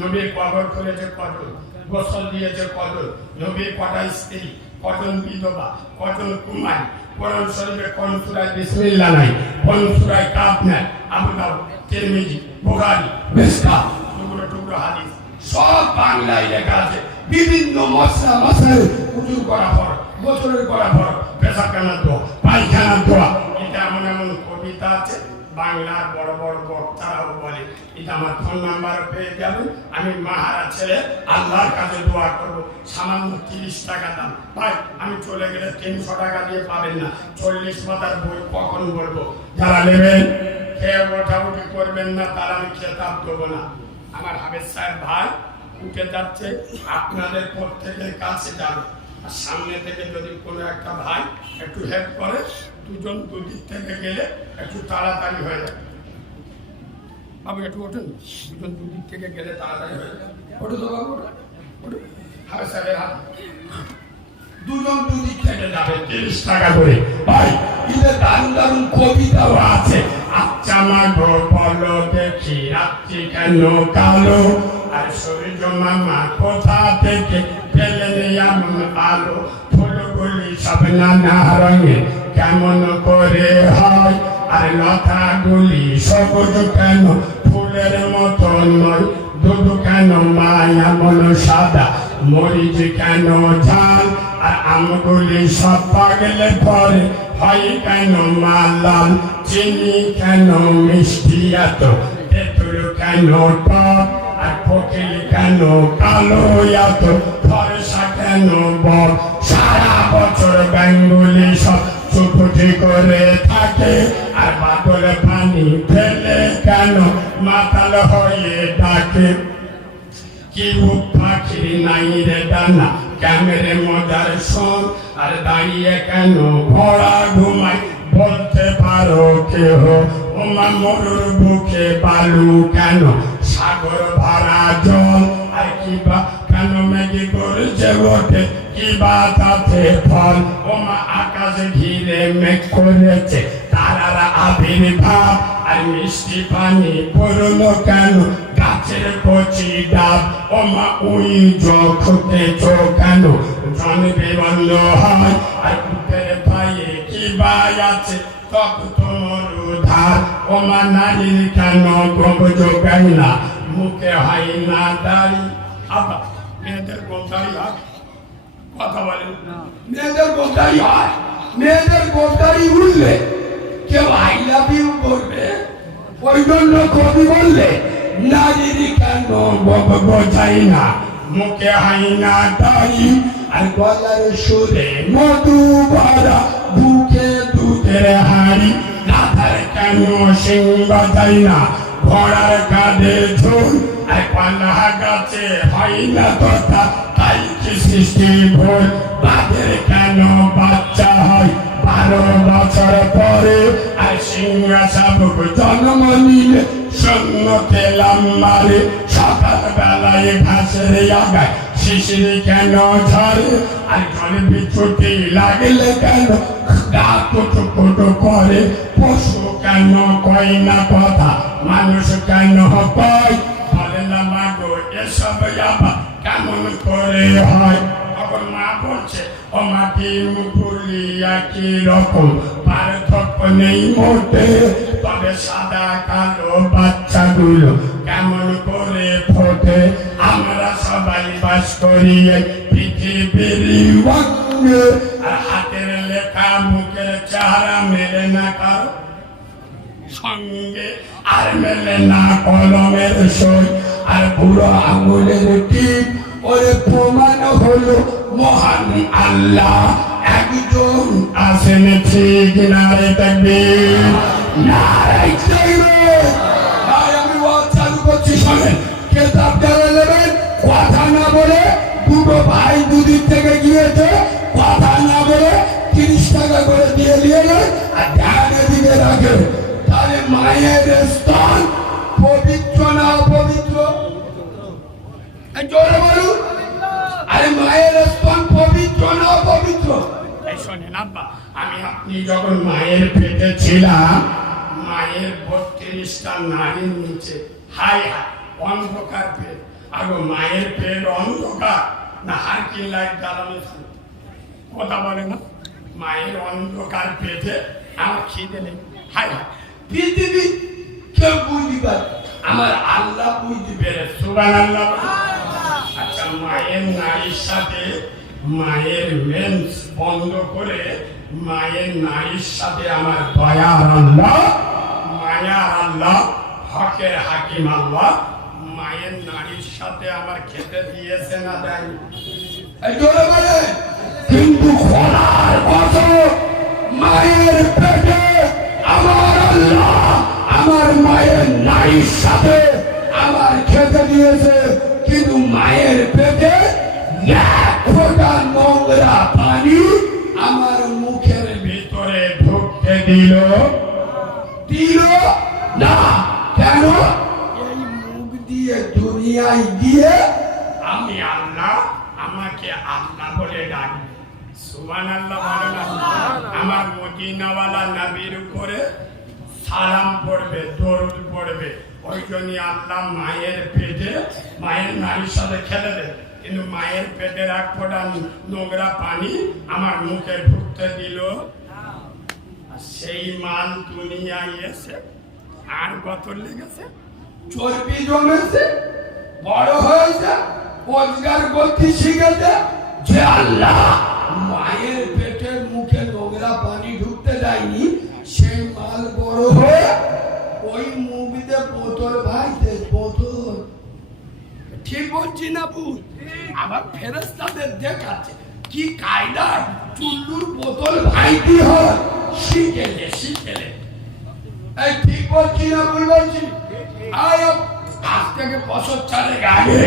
নবীর কবর করেছে কজন, গোসল দিয়েছে কজন, নবীর কটা স্ত্রী, কজন বিধবা, কজন কুমারী, কোরআন শরীফে কোন সূরায় বিসমিল্লাহ নাই, কোন সূরায় কাফ নাই, আবু দাউদ, তিরমিজি, বুখারী, মিসকাত, টুকরো টুকরো হাদিস সব বাংলায় লেখা আছে। বিভিন্ন মশলা মশাই উজু করা পর, গোসলের করা পর, পেশাবখানার দোয়া, পায়খানার দোয়া, এটা এমন এমন কবিতা আছে বাংলার বড় বড় বক্তারাও বলে। এটা আমার ফোন নাম্বার পেয়ে যাবেন, আমি মাহারা ছেলে আল্লাহর কাছে দোয়া করব। সামান্য 30 টাকা দাম ভাই, আমি চলে গেলে 300 টাকা দিয়ে পাবেন না। 40 পাতার বই কখন বলবো, যারা নেবেন খেয়ে ওঠাউঠি করবেন না, তার আমি খেতাব দেবো না। আমার হাবেজ সাহেব ভাই উঠে যাচ্ছে, আপনাদের প্রত্যেকের কাছে যাবে, আর সামনে থেকে যদি কোনো একটা ভাই একটু হেল্প করে, দুজন দুদিক থেকে গেলে একটু তাড়াতাড়ি হয়ে যাবে। বাবু একটু ওঠেন, দুজন দুদিক থেকে গেলে তাড়াতাড়ি হয়ে যাবে। ওঠো তো বাবু, ওঠো। হাবেজ সাহেবের হাত, দুজন দুদিক থেকে যাবে, 30 টাকা করে। ভাই ঈদে দারুণ দারুণ কবিতাও আছে। আচ্ছা মা গো বলো দেখি, রাত্রি কেন কালো, আর সূর্য মামা কোথা থেকে পেলেন এমন আলো, ফুলগুলি সব নানা রঙে কেমন করে হয়, আর লতাগুলি সবুজ কেন ফুলের মতো নয়, দুধ কেন মায়া মন সাদা, মরিচ কেন ঝাল, আর আমগুলি সব পাগলে পরে হয় কেন মা লাল, চিনি কেন মিষ্টি এত, তেঁতুল কেন টক, আর কোকিল কেন কালো এত, ফর্সা কেন বক, সারা বছর বেঙ্গুলি সব চুপটি করে থাকে, আর বাদল পানি ফেলে কেন মাতাল হয়ে ডাকে, কি পাখির নাই রে ডানা, ক্যামেরে মজার শোন, আর দাঁড়িয়ে কেন ঘোড়া ঘুমায়, বলতে পারো কেহ, ওমা মরুর বুকে বালু কেন, সাগর ভরা জল, আর কিবা কেন মেঘে গর্জে ওঠে, কিবা তাতে ফল, ওমা আকাশ ঘিরে মেঘ করেছে তারারা আবির্ভাব, আর মিষ্টি পানি পড়লো কেন গাছের কচি ডাব, ওমা উই জখতে কেন জন বিবন্ধ হয়, আর উঠের পায়ে কিবা আছে তপ তোর উধার, ওমা নারীর কেন গব যোগাই না, মুখে হয় না দাড়ি। আবার মেয়েদের গোদারি হয়, কথা বলেন, মেয়েদের গোদারি হয়, মেয়েদের গোদারি উঠলে কেউ আই লাভ ইউ করবে, ওই জন্য কবি বললে নারীর কেন বোঝাই না, মুখে হাই না দাড়ি, আর গলার সুরে মধু ভরা, বুকে দুধের হাড়ি, গাধার কেন সিংহ যায় না, ঘোড়ার কাঁধে ঝোল, আর পালা গাছে হয় না কথা, তাই কি সৃষ্টি ভুল, বাঘের কেন বাচ্চা হয় 12 বছর পরে, আর সিংহ শাবক জন্ম নিলে শূন্য তেলাম মারে, সকাল বেলায় ঘাসের আগায় শিশির কেন ঝরে, আর জল বিছুটি লাগলে কেন গা কুটু কুটু করে, পশু কেন কয় না কথা, মানুষ কেন কয়, বলে না মাগো এসব আবার কেমন করে হয়। তখন মা বলছে, ও মাটি মুকুলি একই রকম, পার্থক্য নেই মোটে, তবে সাদা কালো বাচ্চাগুলো কেমন করে ফোটে, আমরা সবাই বাস করি পৃথিবীর অঙ্গে, আর হাতের লেখা মুখের চেহারা মেলে না কারো সঙ্গে, আর মেলে না কলমের সই, আর বুড়ো আঙুলের টিপ, ওরে প্রমাণ হলো মহান আল্লাহ এক একজন আসেন ঠিক নারে তাকবীর। নারাই তাকবীর। ভাই আমি ওয়াজ চালু করছি, শোনেন। কেতাব যারা নেবেন কথা না বলে, দুটো ভাই দুদিক থেকে গিয়েছে, কথা না বলে 30 টাকা করে দিয়ে নিয়ে নেন আর ধ্যানে দিকে রাখে। তাহলে মায়ের স্তন পবিত্র না অপবিত্র? এই জোরে বলুন। আরে মায়ের স্তন পবিত্র না অপবিত্র? এই শোনেন আব্বা, আমি আপনি যখন মায়ের পেটে ছিলাম, মায়ের 32টা নারীর নিচে হাই হাই অন্ধকার পেট। আর মায়ের পেট অন্ধকার না হারকিন লাইট জ্বালানো ছিল? কথা বলে না? মায়ের অন্ধকার পেটে আমার খিদে নেই। হাই হাই পৃথিবী কেউ বুঝতে পারে, আমার আল্লাহ বুঝতে পেরে। সুবহানাল্লাহ। আচ্ছা, মায়ের নারীর সাথে মায়ের মেন্স বন্ধ করে মায়ের নারীর সাথে আমার দয়ার আল্লাহ, মায়ার আল্লাহ, হকের হাকিম আল্লাহ মায়ের নারীর সাথে আমার খেতে দিয়েছে না দেয়নি? এই জোরে বলে। কিন্তু খোলার কসম, মায়ের পেটে আমার আল্লাহ আমার মায়ের নারীর সাথে আমার খেতে দিয়েছে, কিন্তু মায়ের পেটে এক ফোঁটা নোংরা পানি আমার মুখের ভিতরে ঢুকতে দিল দিল না। কেন? এই মুখ দিয়ে দুনিয়ায় দিয়ে আমি আল্লাহ, আমাকে আল্লাহ বলে ডাকবে। সুবহানাল্লাহ বলে না? আমার মদিনাওয়ালা নবীর উপরে সালাম পড়বে, দরুদ পড়বে। ওই জন্য আল্লাহ মায়ের পেটে মায়ের নারীর সাথে খেলে দেয়, কিন্তু মায়ের পেটের এক ফোঁটা নোংরা পানি আমার মুখে ঢুকতে দিল। আর সেই মাল দুনিয়ায় এসে আর কত লেগেছে? চর্বি জমেছে, বড় হয়েছে, রোজগার করতে শিখেছে। যে আল্লাহ মায়ের পেটের মুখে নোংরা পানি ঢুকতে দেয়নি, সেই মাল বড় হয়ে ওই মুভিতে বোতল ভাইতে বোতল। ঠিক বলছি না ভুল? আবার ফেরেশতাদের দেখাচ্ছে কি কায়দায় চুল্লুর বোতল ভাইতে হয়। শিখেলে শিখেলে। এই ঠিক বলছি না ভুল বলছি? আজ থেকে বছর 4 আগে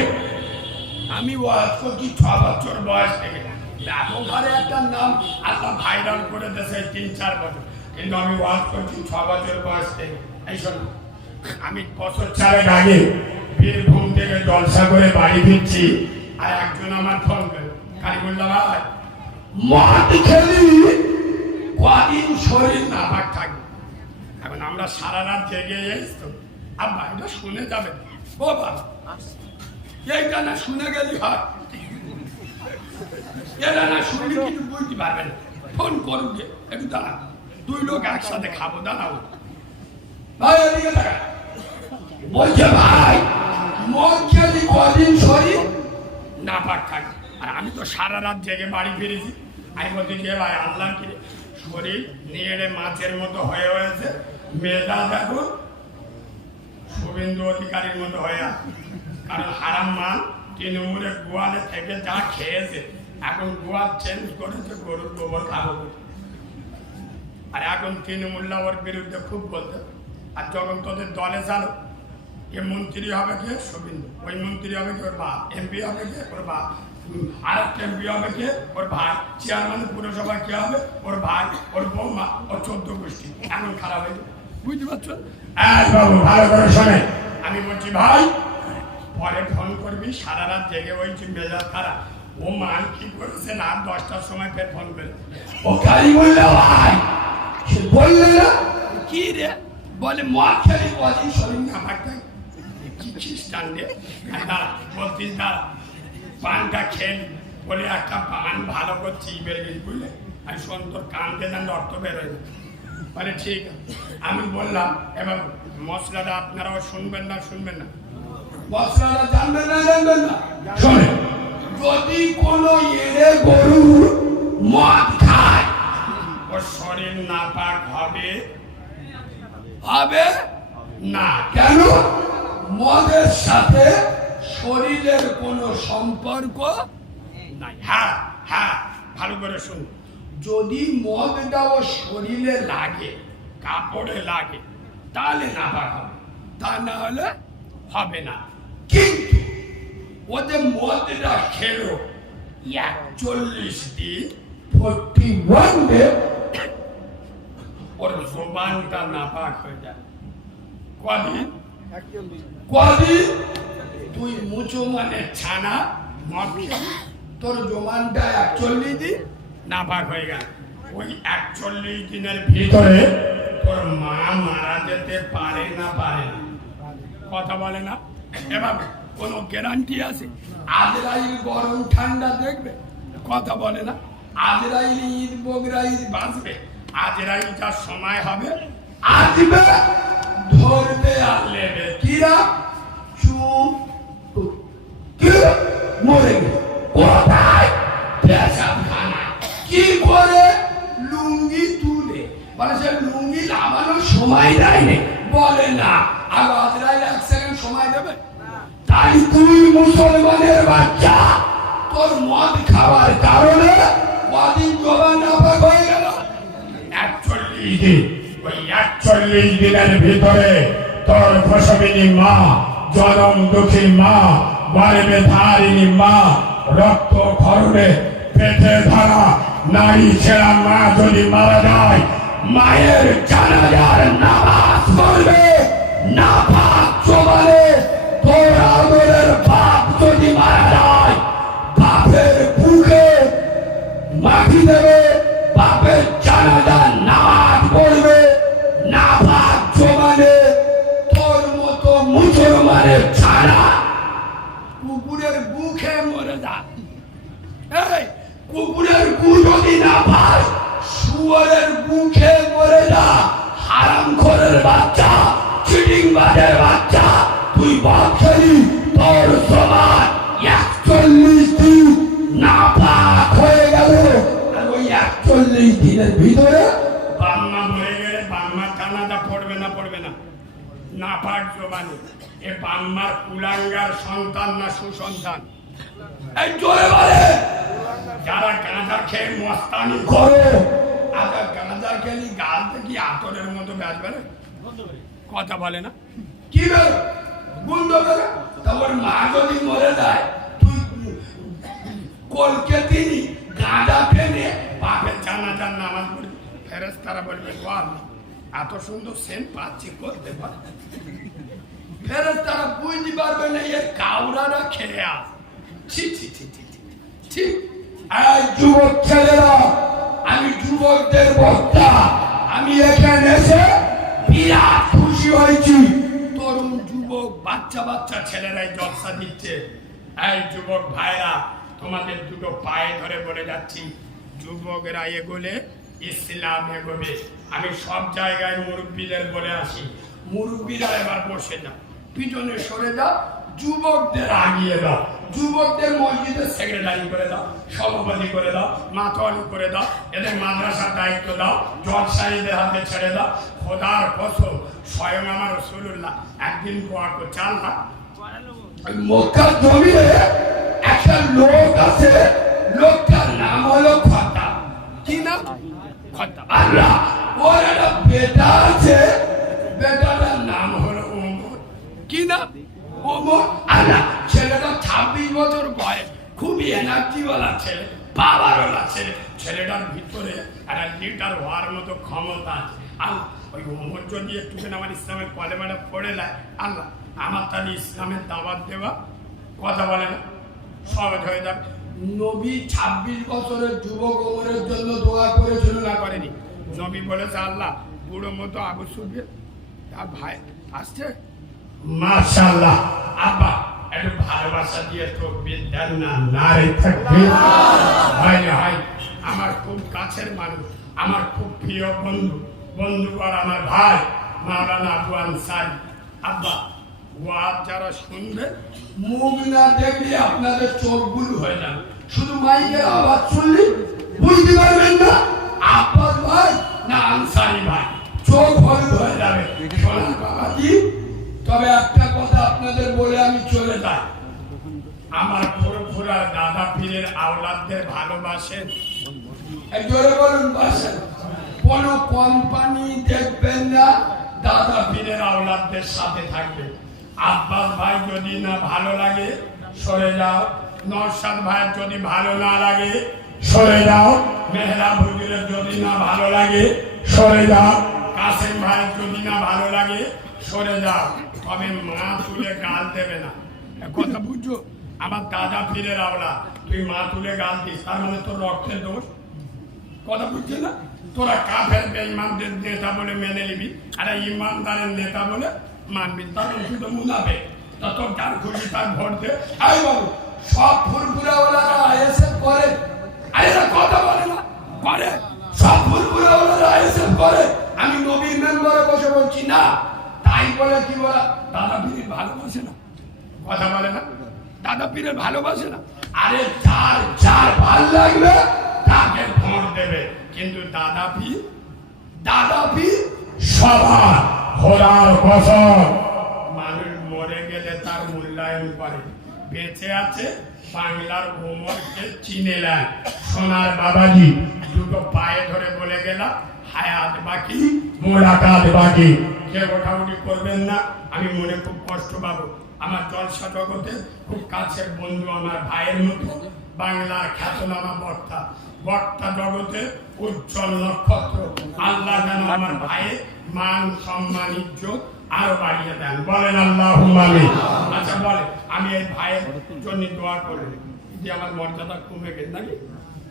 আমি ওয়াজ করছি, 6 বছর বয়স থেকে। ব্যবহারে একটা নাম আল্লাহ ভাইরাল করে দিয়েছে 3-4 বছর, কিন্তু আমি ওয়াজ করছি 6 বছর বয়স থেকে। এই শোন, আমি বছর 4 আগে বীরভূম থেকে জলসা করে বাড়ি ফিরছি, আর একজন আমার ফোন করে, কারিমুল্লাহ ভাই মদ খেলি কদিন শরীর না নাপাক থাকবে। এখন আমরা সারা রাত জেগে এসছি তো, আব্বা এটা শুনে যাবেন। ও বাবা, এইটা না শুনে গেলি হয়, এটা না শুনলে কিছু বুঝতে পারবেন। ফোন করুন যে একটু দাঁড়া, 2 লোক একসাথে খাবো, দাঁড়াও। ভাই এদিকে দেখা বলছে, ভাই মদ খেলি কদিন শরীর নাপাক থাকবে। আর আমি তো সারা রাত জেগে বাড়ি ফিরেছি। আমি বলছি যে ভাই আল্লাহ কি শরীর নিয়ে মাছের মতো হয়ে হয়েছে, মেয়েটা দেখো শুভেন্দু অধিকারীর মতো হয়ে আছে। কারণ হারাম মাল তৃণমূলের গোয়ালে থেকে যা খেয়েছে, এখন গোয়াল চেঞ্জ করেছে গরুর গোবর খাবো বলে। আর এখন তৃণমূল্লা ওর বিরুদ্ধে খুব বলতে। আর যখন তোদের দলে চালো, এ মন্ত্রী হবে কে? শুভেন্দু। ওই মন্ত্রী হবে কি? ওর বাপ। এমপি হবে কে? ওর বাপ। আর একটা এমপি হবে কে? ওর ভাই। চেয়ারম্যান পুরসভা কে হবে? ওর ভাই, ওর বৌমা, ওর 14 গোষ্ঠী। এমন খারাপ হয়েছে, বুঝতে পারছো? বাবু ভালো করে শোনে, আমি বলছি ভাই পরে ফোন করবি। সারা রাত জেগে বলছি মেজাজ খারাপ। ও মান কি করেছে না, 10টার সময় ফের ফোন করে, ও কারিমুল্লাহ ভাই সে বললে না কি রে, বলে মদ খেলি কদিন শরীর না আমার কি খ্রিস্টান রে? দাঁড়া বলতিস, দাঁড়া পানটা খেয়ে বলে একটা পান ভালো করে চিপে গেছি, বুঝলে? আমি সুন্দর কানতে জানলে অর্থ বেরোয় না। বলে ঠিক আছে। আমি বললাম এবার মশলাটা আপনারাও শুনবেন না, শুনবেন না? মশলাটা জানবেন না জানবেন না? শোনে, যদি কোনো এড়ে গরু মদ খায়, ওর শরীর নাপাক হবে হবে না। কেন? মদের সাথে শরীরের কোনো সম্পর্ক নাই। হ্যাঁ হ্যাঁ, ভালো করে শুন। যদি মদটা ও শরীরে লাগে, কাপড়ে লাগে, তাহলে নাপাক হবে, তা না হলে হবে না। কিন্তু ও যে মদটা খেলো 41 দিন 41 ডে, ওর জবানটা নাপাক হয়ে যায়। কদিন? কদিন? তুই মুচো মানে ছানা মদ খেলি, তোর জবানটা 41 দিন নাপাক হয়ে গেল। ওই 41 দিনের ভিতরে তোর মা মারা যেতে পারে না, পারে না, কথা বলে না। এবার কোনো গ্যারান্টি আছে? আজরাইল গরম ঠান্ডা দেখবে, কথা বলে না। আজরাইল ঈদ বগরা ঈদ বাঁচবে, আজরাইল যার সময় হবে আসবে, ধরবে আর নেবে। কিরা চুপ, কিরা মরে গেল কোথায়? পেশাবখানা। কি করে? লুঙ্গি তুলে, মানে সে লুঙ্গি লাগানোর সময় দেয়নি, বলে না। আর আজরাইল 1 সেকেন্ড সময় দেবে? তাই তুই মুসলমানের বাচ্চা, তোর মদ খাওয়ার কারণে কদিন জবান নাপাক হয়ে গেল? 41 দিন। ওই 41 দিনের ভিতরে তোর প্রসবিনী মা, জনম দুঃখী মা, গর্ভে ধারিণী মা, রক্ত খরণে পেটে ধরা নারী ছেড়া মা যদি মারা যায়, মায়ের জানাজার নামাজ পড়বে নাপাক জবানে। তোর আদরের বাপ যদি মারা যায়, বাপের বুকে মাটি দেবে, বাপের জানাজার নামাজ পড়বে নাপাক জবানে। তোর মতো মুসলমানের ছাড়া কুকুরের বুকে মরে যা। এই কুকুরের গু যদি না পাস, শুয়োরের বুকে মরে যা। হারামখোরের বাচ্চা, চিটিংবাজের বাচ্চা, তুই বাপ খেলি, তোর সমান 41 দিন নাপাক হয়ে গেল। আর ওই 41 দিনের ভিতরে বাম্মা মরে গেলে বাম্মার কানাডা পড়বে না, পড়বে না, নাপাক জবানে। এ বাম্মার কুলাঙ্গার সন্তান না সুসন্তান? এই জোরে বলে। যারা গাঁজা খেয়ে মস্তানি করে, আচ্ছা গাঁজা খেলি গালতে কি আতরের মতো বাজবে না, কথা বলে না? কি বের গুন্দ বেরো। তারপর মা যদি মরে যায়, তুই কলকে তিনি গাঁজা ফেলে বাপের জানাজার নামাজ পড়বি, ফেরেশতারা বলবে ওয়াহ এত সুন্দর সেন্ট পাচ্ছি, করতে পারে। ফেরেশতারা বুঝতে পারবে না এর কাউরারা খেয়ে আস। ছি ছি ছি ছি ছি। এই যুবক ছেলেরা, আমি যুবকদের বক্তা, আমি এখানে এসে বিরাট খুশি হয়েছি। তরুণ যুবক বাচ্চা বাচ্চা ছেলেরাই জলসা দিচ্ছে। এই যুবক ভাইরা, তোমাদের দুটো পায়ে ধরে বলে যাচ্ছি, যুবকরা এগোলে ইসলাম এগোবে। আমি সব জায়গায় মুরব্বীদের বলে আসি, মুরব্বীরা এবার বসে না, পিছনে সরে দাও, যুবকদের আগিয়ে দাও, যুবকদের মসজিদের সেক্রেটারি করে দাও, সভাপতি করে দাও, মাতোয়ালি করে দাও, এদের মাদ্রাসার দায়িত্ব দাও, জলসায়ীদের হাতে ছেড়ে দাও। খোদার কসম, স্বয়ং আমার রাসূলুল্লাহ একদিন দোয়া করছে, আল্লাহ মক্কার জমিনে একটা লোক আছে, লোকটার নাম হলো খতা। কি নাম? খতা। আল্লাহ ওর একটা বেটা আছে, বেটাটার নাম হলো ওমর। কি নাম? ওমর। আল্লাহ ছেলেটা 26 বছর বয়স, খুবই এনার্জিওয়ালা ছেলে, পাওয়ারওয়ালা ছেলে, ছেলেটার ভিতরে একটা লিডার হওয়ার মতো ক্ষমতা আছে। আল্লাহ ওই ওমর যদি একটুখানি আমার ইসলামের কলেমাটা পড়ে নেয়, আল্লাহ আমার তাহলে ইসলামের দাওয়াত দেওয়া, কথা বলে না, সহজ হয়ে যাবে। নবী 26 বছরের যুবক ওমরের জন্য দোয়া করেছিল না করেনি? নবী বলেছে আল্লাহ বুড়ো মতো আবু সুফিয়ান তার ভাই আসছে, মাশাআল্লাহ আব্বা একটু ভালোবাসা দিয়ে তো বিদ্যান না নারে তাকবীর। ভাই ভাই আমার খুব কাছের মানুষ, আমার খুব প্রিয় বন্ধু, বন্ধুকর আমার ভাই মাওলানা আবু আনসারী। আব্বা ওয়াজ যারা শুনবে, মুখ না দেখলে আপনাদের চোখগুলো হয়ে যাবে, শুধু মাইকের আওয়াজ শুনলে বুঝতে পারবেন না আব্বাস ভাই না আনসারী ভাই, চোখ হলুদ হয়ে যাবে। শোনার বাবাজি, তবে একটা কথা আপনাদের বলে আমি চলে যাই, আমার পুরোপুরা দাদা পীরের আওলাদদের ভালোবাসেন? এই জোরে বলুন বসেন। কোন কোম্পানি দেখবেন না দাদা পীরের আওলাদদের সাথে থাকবে। আব্বাস ভাই যদি না ভালো লাগে সরে যাও, নরসাদ ভাইয়ের যদি ভালো না লাগে সরে যাও, মেহরা হুজুরের যদি না ভালো লাগে সরে যাও, কাসেম ভাইয়ের যদি না ভালো লাগে সরে যাও, তবে মা তুলে গাল দেবে না। কথা বুঝছো? আমার দাদা পীরের আওলাদ, তুই মা তুলে গাল দিস, তার মানে তোর রক্তের দোষ। কথা বুঝছে না? তোরা কাফের বেঈমানদের নেতা বলে মেনে নিবি, আর ইমানদারের নেতা বলে মানবি, তখন শুধু মুনাফে। তা তোর যার খুশি তার ভোট দে। আই বাবু, সব ফুরফুরাওয়ালারা আইএসএফ করে। আরে এরা কথা বলে না, করে। সব ফুরফুরাওয়ালারা আইএসএফ করে। আমি নবীর মেম্বারে বসে বলছি না, তাই বলে কি বলা দাদা পীরের ভালোবাসে না, কথা বলে না, দাদা পীরের ভালোবাসে না। আরে যার যার ভাল লাগবে তাকে ভোট দেবে, কিন্তু দাদা পীর সবার খোদার কসম, মানুষ মরে গেলে তার মূল্যায়ন করে, বেঁচে আছে বাংলার ওমরকে চিনেলেন, সোনার বাবাজি দুটো পায়ে ধরে বলে গেলাম হায়াত বাকি মোলাকাত বাকি। কেউ ওঠাউঠি করবেন না, আমি মনে খুব কষ্ট পাবো। আমার জলসা জগতে খুব কাছের বন্ধু, আমার ভাইয়ের মতো, বাংলার খ্যাতনামা বক্তা, বক্তা জগতে উজ্জ্বল নক্ষত্র। আল্লাহ যেন আমার ভাইয়ের মান সম্মান ইজ্জত আরো বাড়িয়ে দেন, বলেন আল্লাহুম্মা আমিন। আচ্ছা বলে, আমি এই ভাইয়ের জন্য দোয়া করব, যদি আমার মর্যাদা কমে গেছে নাকি?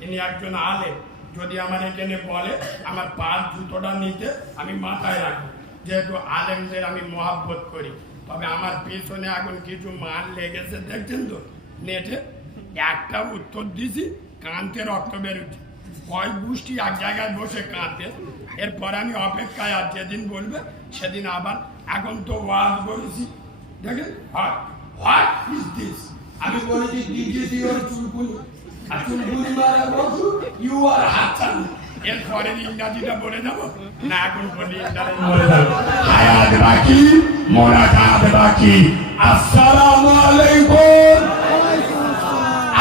ইনি একজন আলেম, যদি আমার এখানে বলে আমার পাঁচ জুতোটা নিতে আমি মাথায় রাখবো, যেহেতু আলেমদের আমি মহাব্বত করি। তবে আমার পিছনে এখন কিছু মাল লেগেছে, দেখছেন তো নেটে, একটা উত্তর দিছি কানতে রক্ত বেরোচ্ছে, কয় গোষ্ঠী এক জায়গায় বসে কাঁদতে। এরপরে আমি অপেক্ষায়, আর যেদিন বলবে সেদিন আবার। এখন তো ওয়াজ করেছি, দেখেন হোয়াট ইজ দিস, আমি বলেছি দিদি ওর চুলকুনি, আর চুলকুনি মারা বলছু ইউ আর হাসান। এরপরে ইংরাজিটা বলে যাবো না, এখন বলি বলে যাবো, হায়াত বাকি মোলাকাত বাকি। আসসালামু আলাইকুম।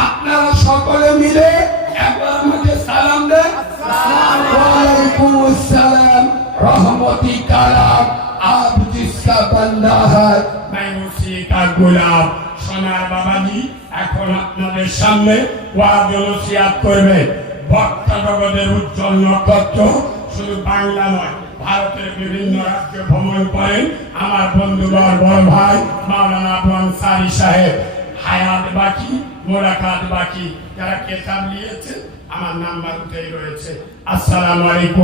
আপনারা সকলে মিলে একবার আমাকে সালাম দেন। ওয়ালাইকুম আসসালাম। রহমতি কালাম আপ জিসকা বান্দা হ্যায় मैं उसी का गुलाम। সোনার বাবাজি এখন আপনাদের সামনে ওয়াজ নসিহত করবে। বক্তা জগতের উজ্জ্বল নক্ষত্র, শুধু বাংলা নয় ভারতের বিভিন্ন রাজ্য ভ্রমণ করেন আমার বন্ধুবর বড় ভাই মাওলানা আবু আনসারী সাহেব। হায়াত বাকি মোলাকাত বাকি, যারা কেতাব নিয়েছে আমার নাম্বার উঠেই রয়েছে। আসসালামু আলাইকুম।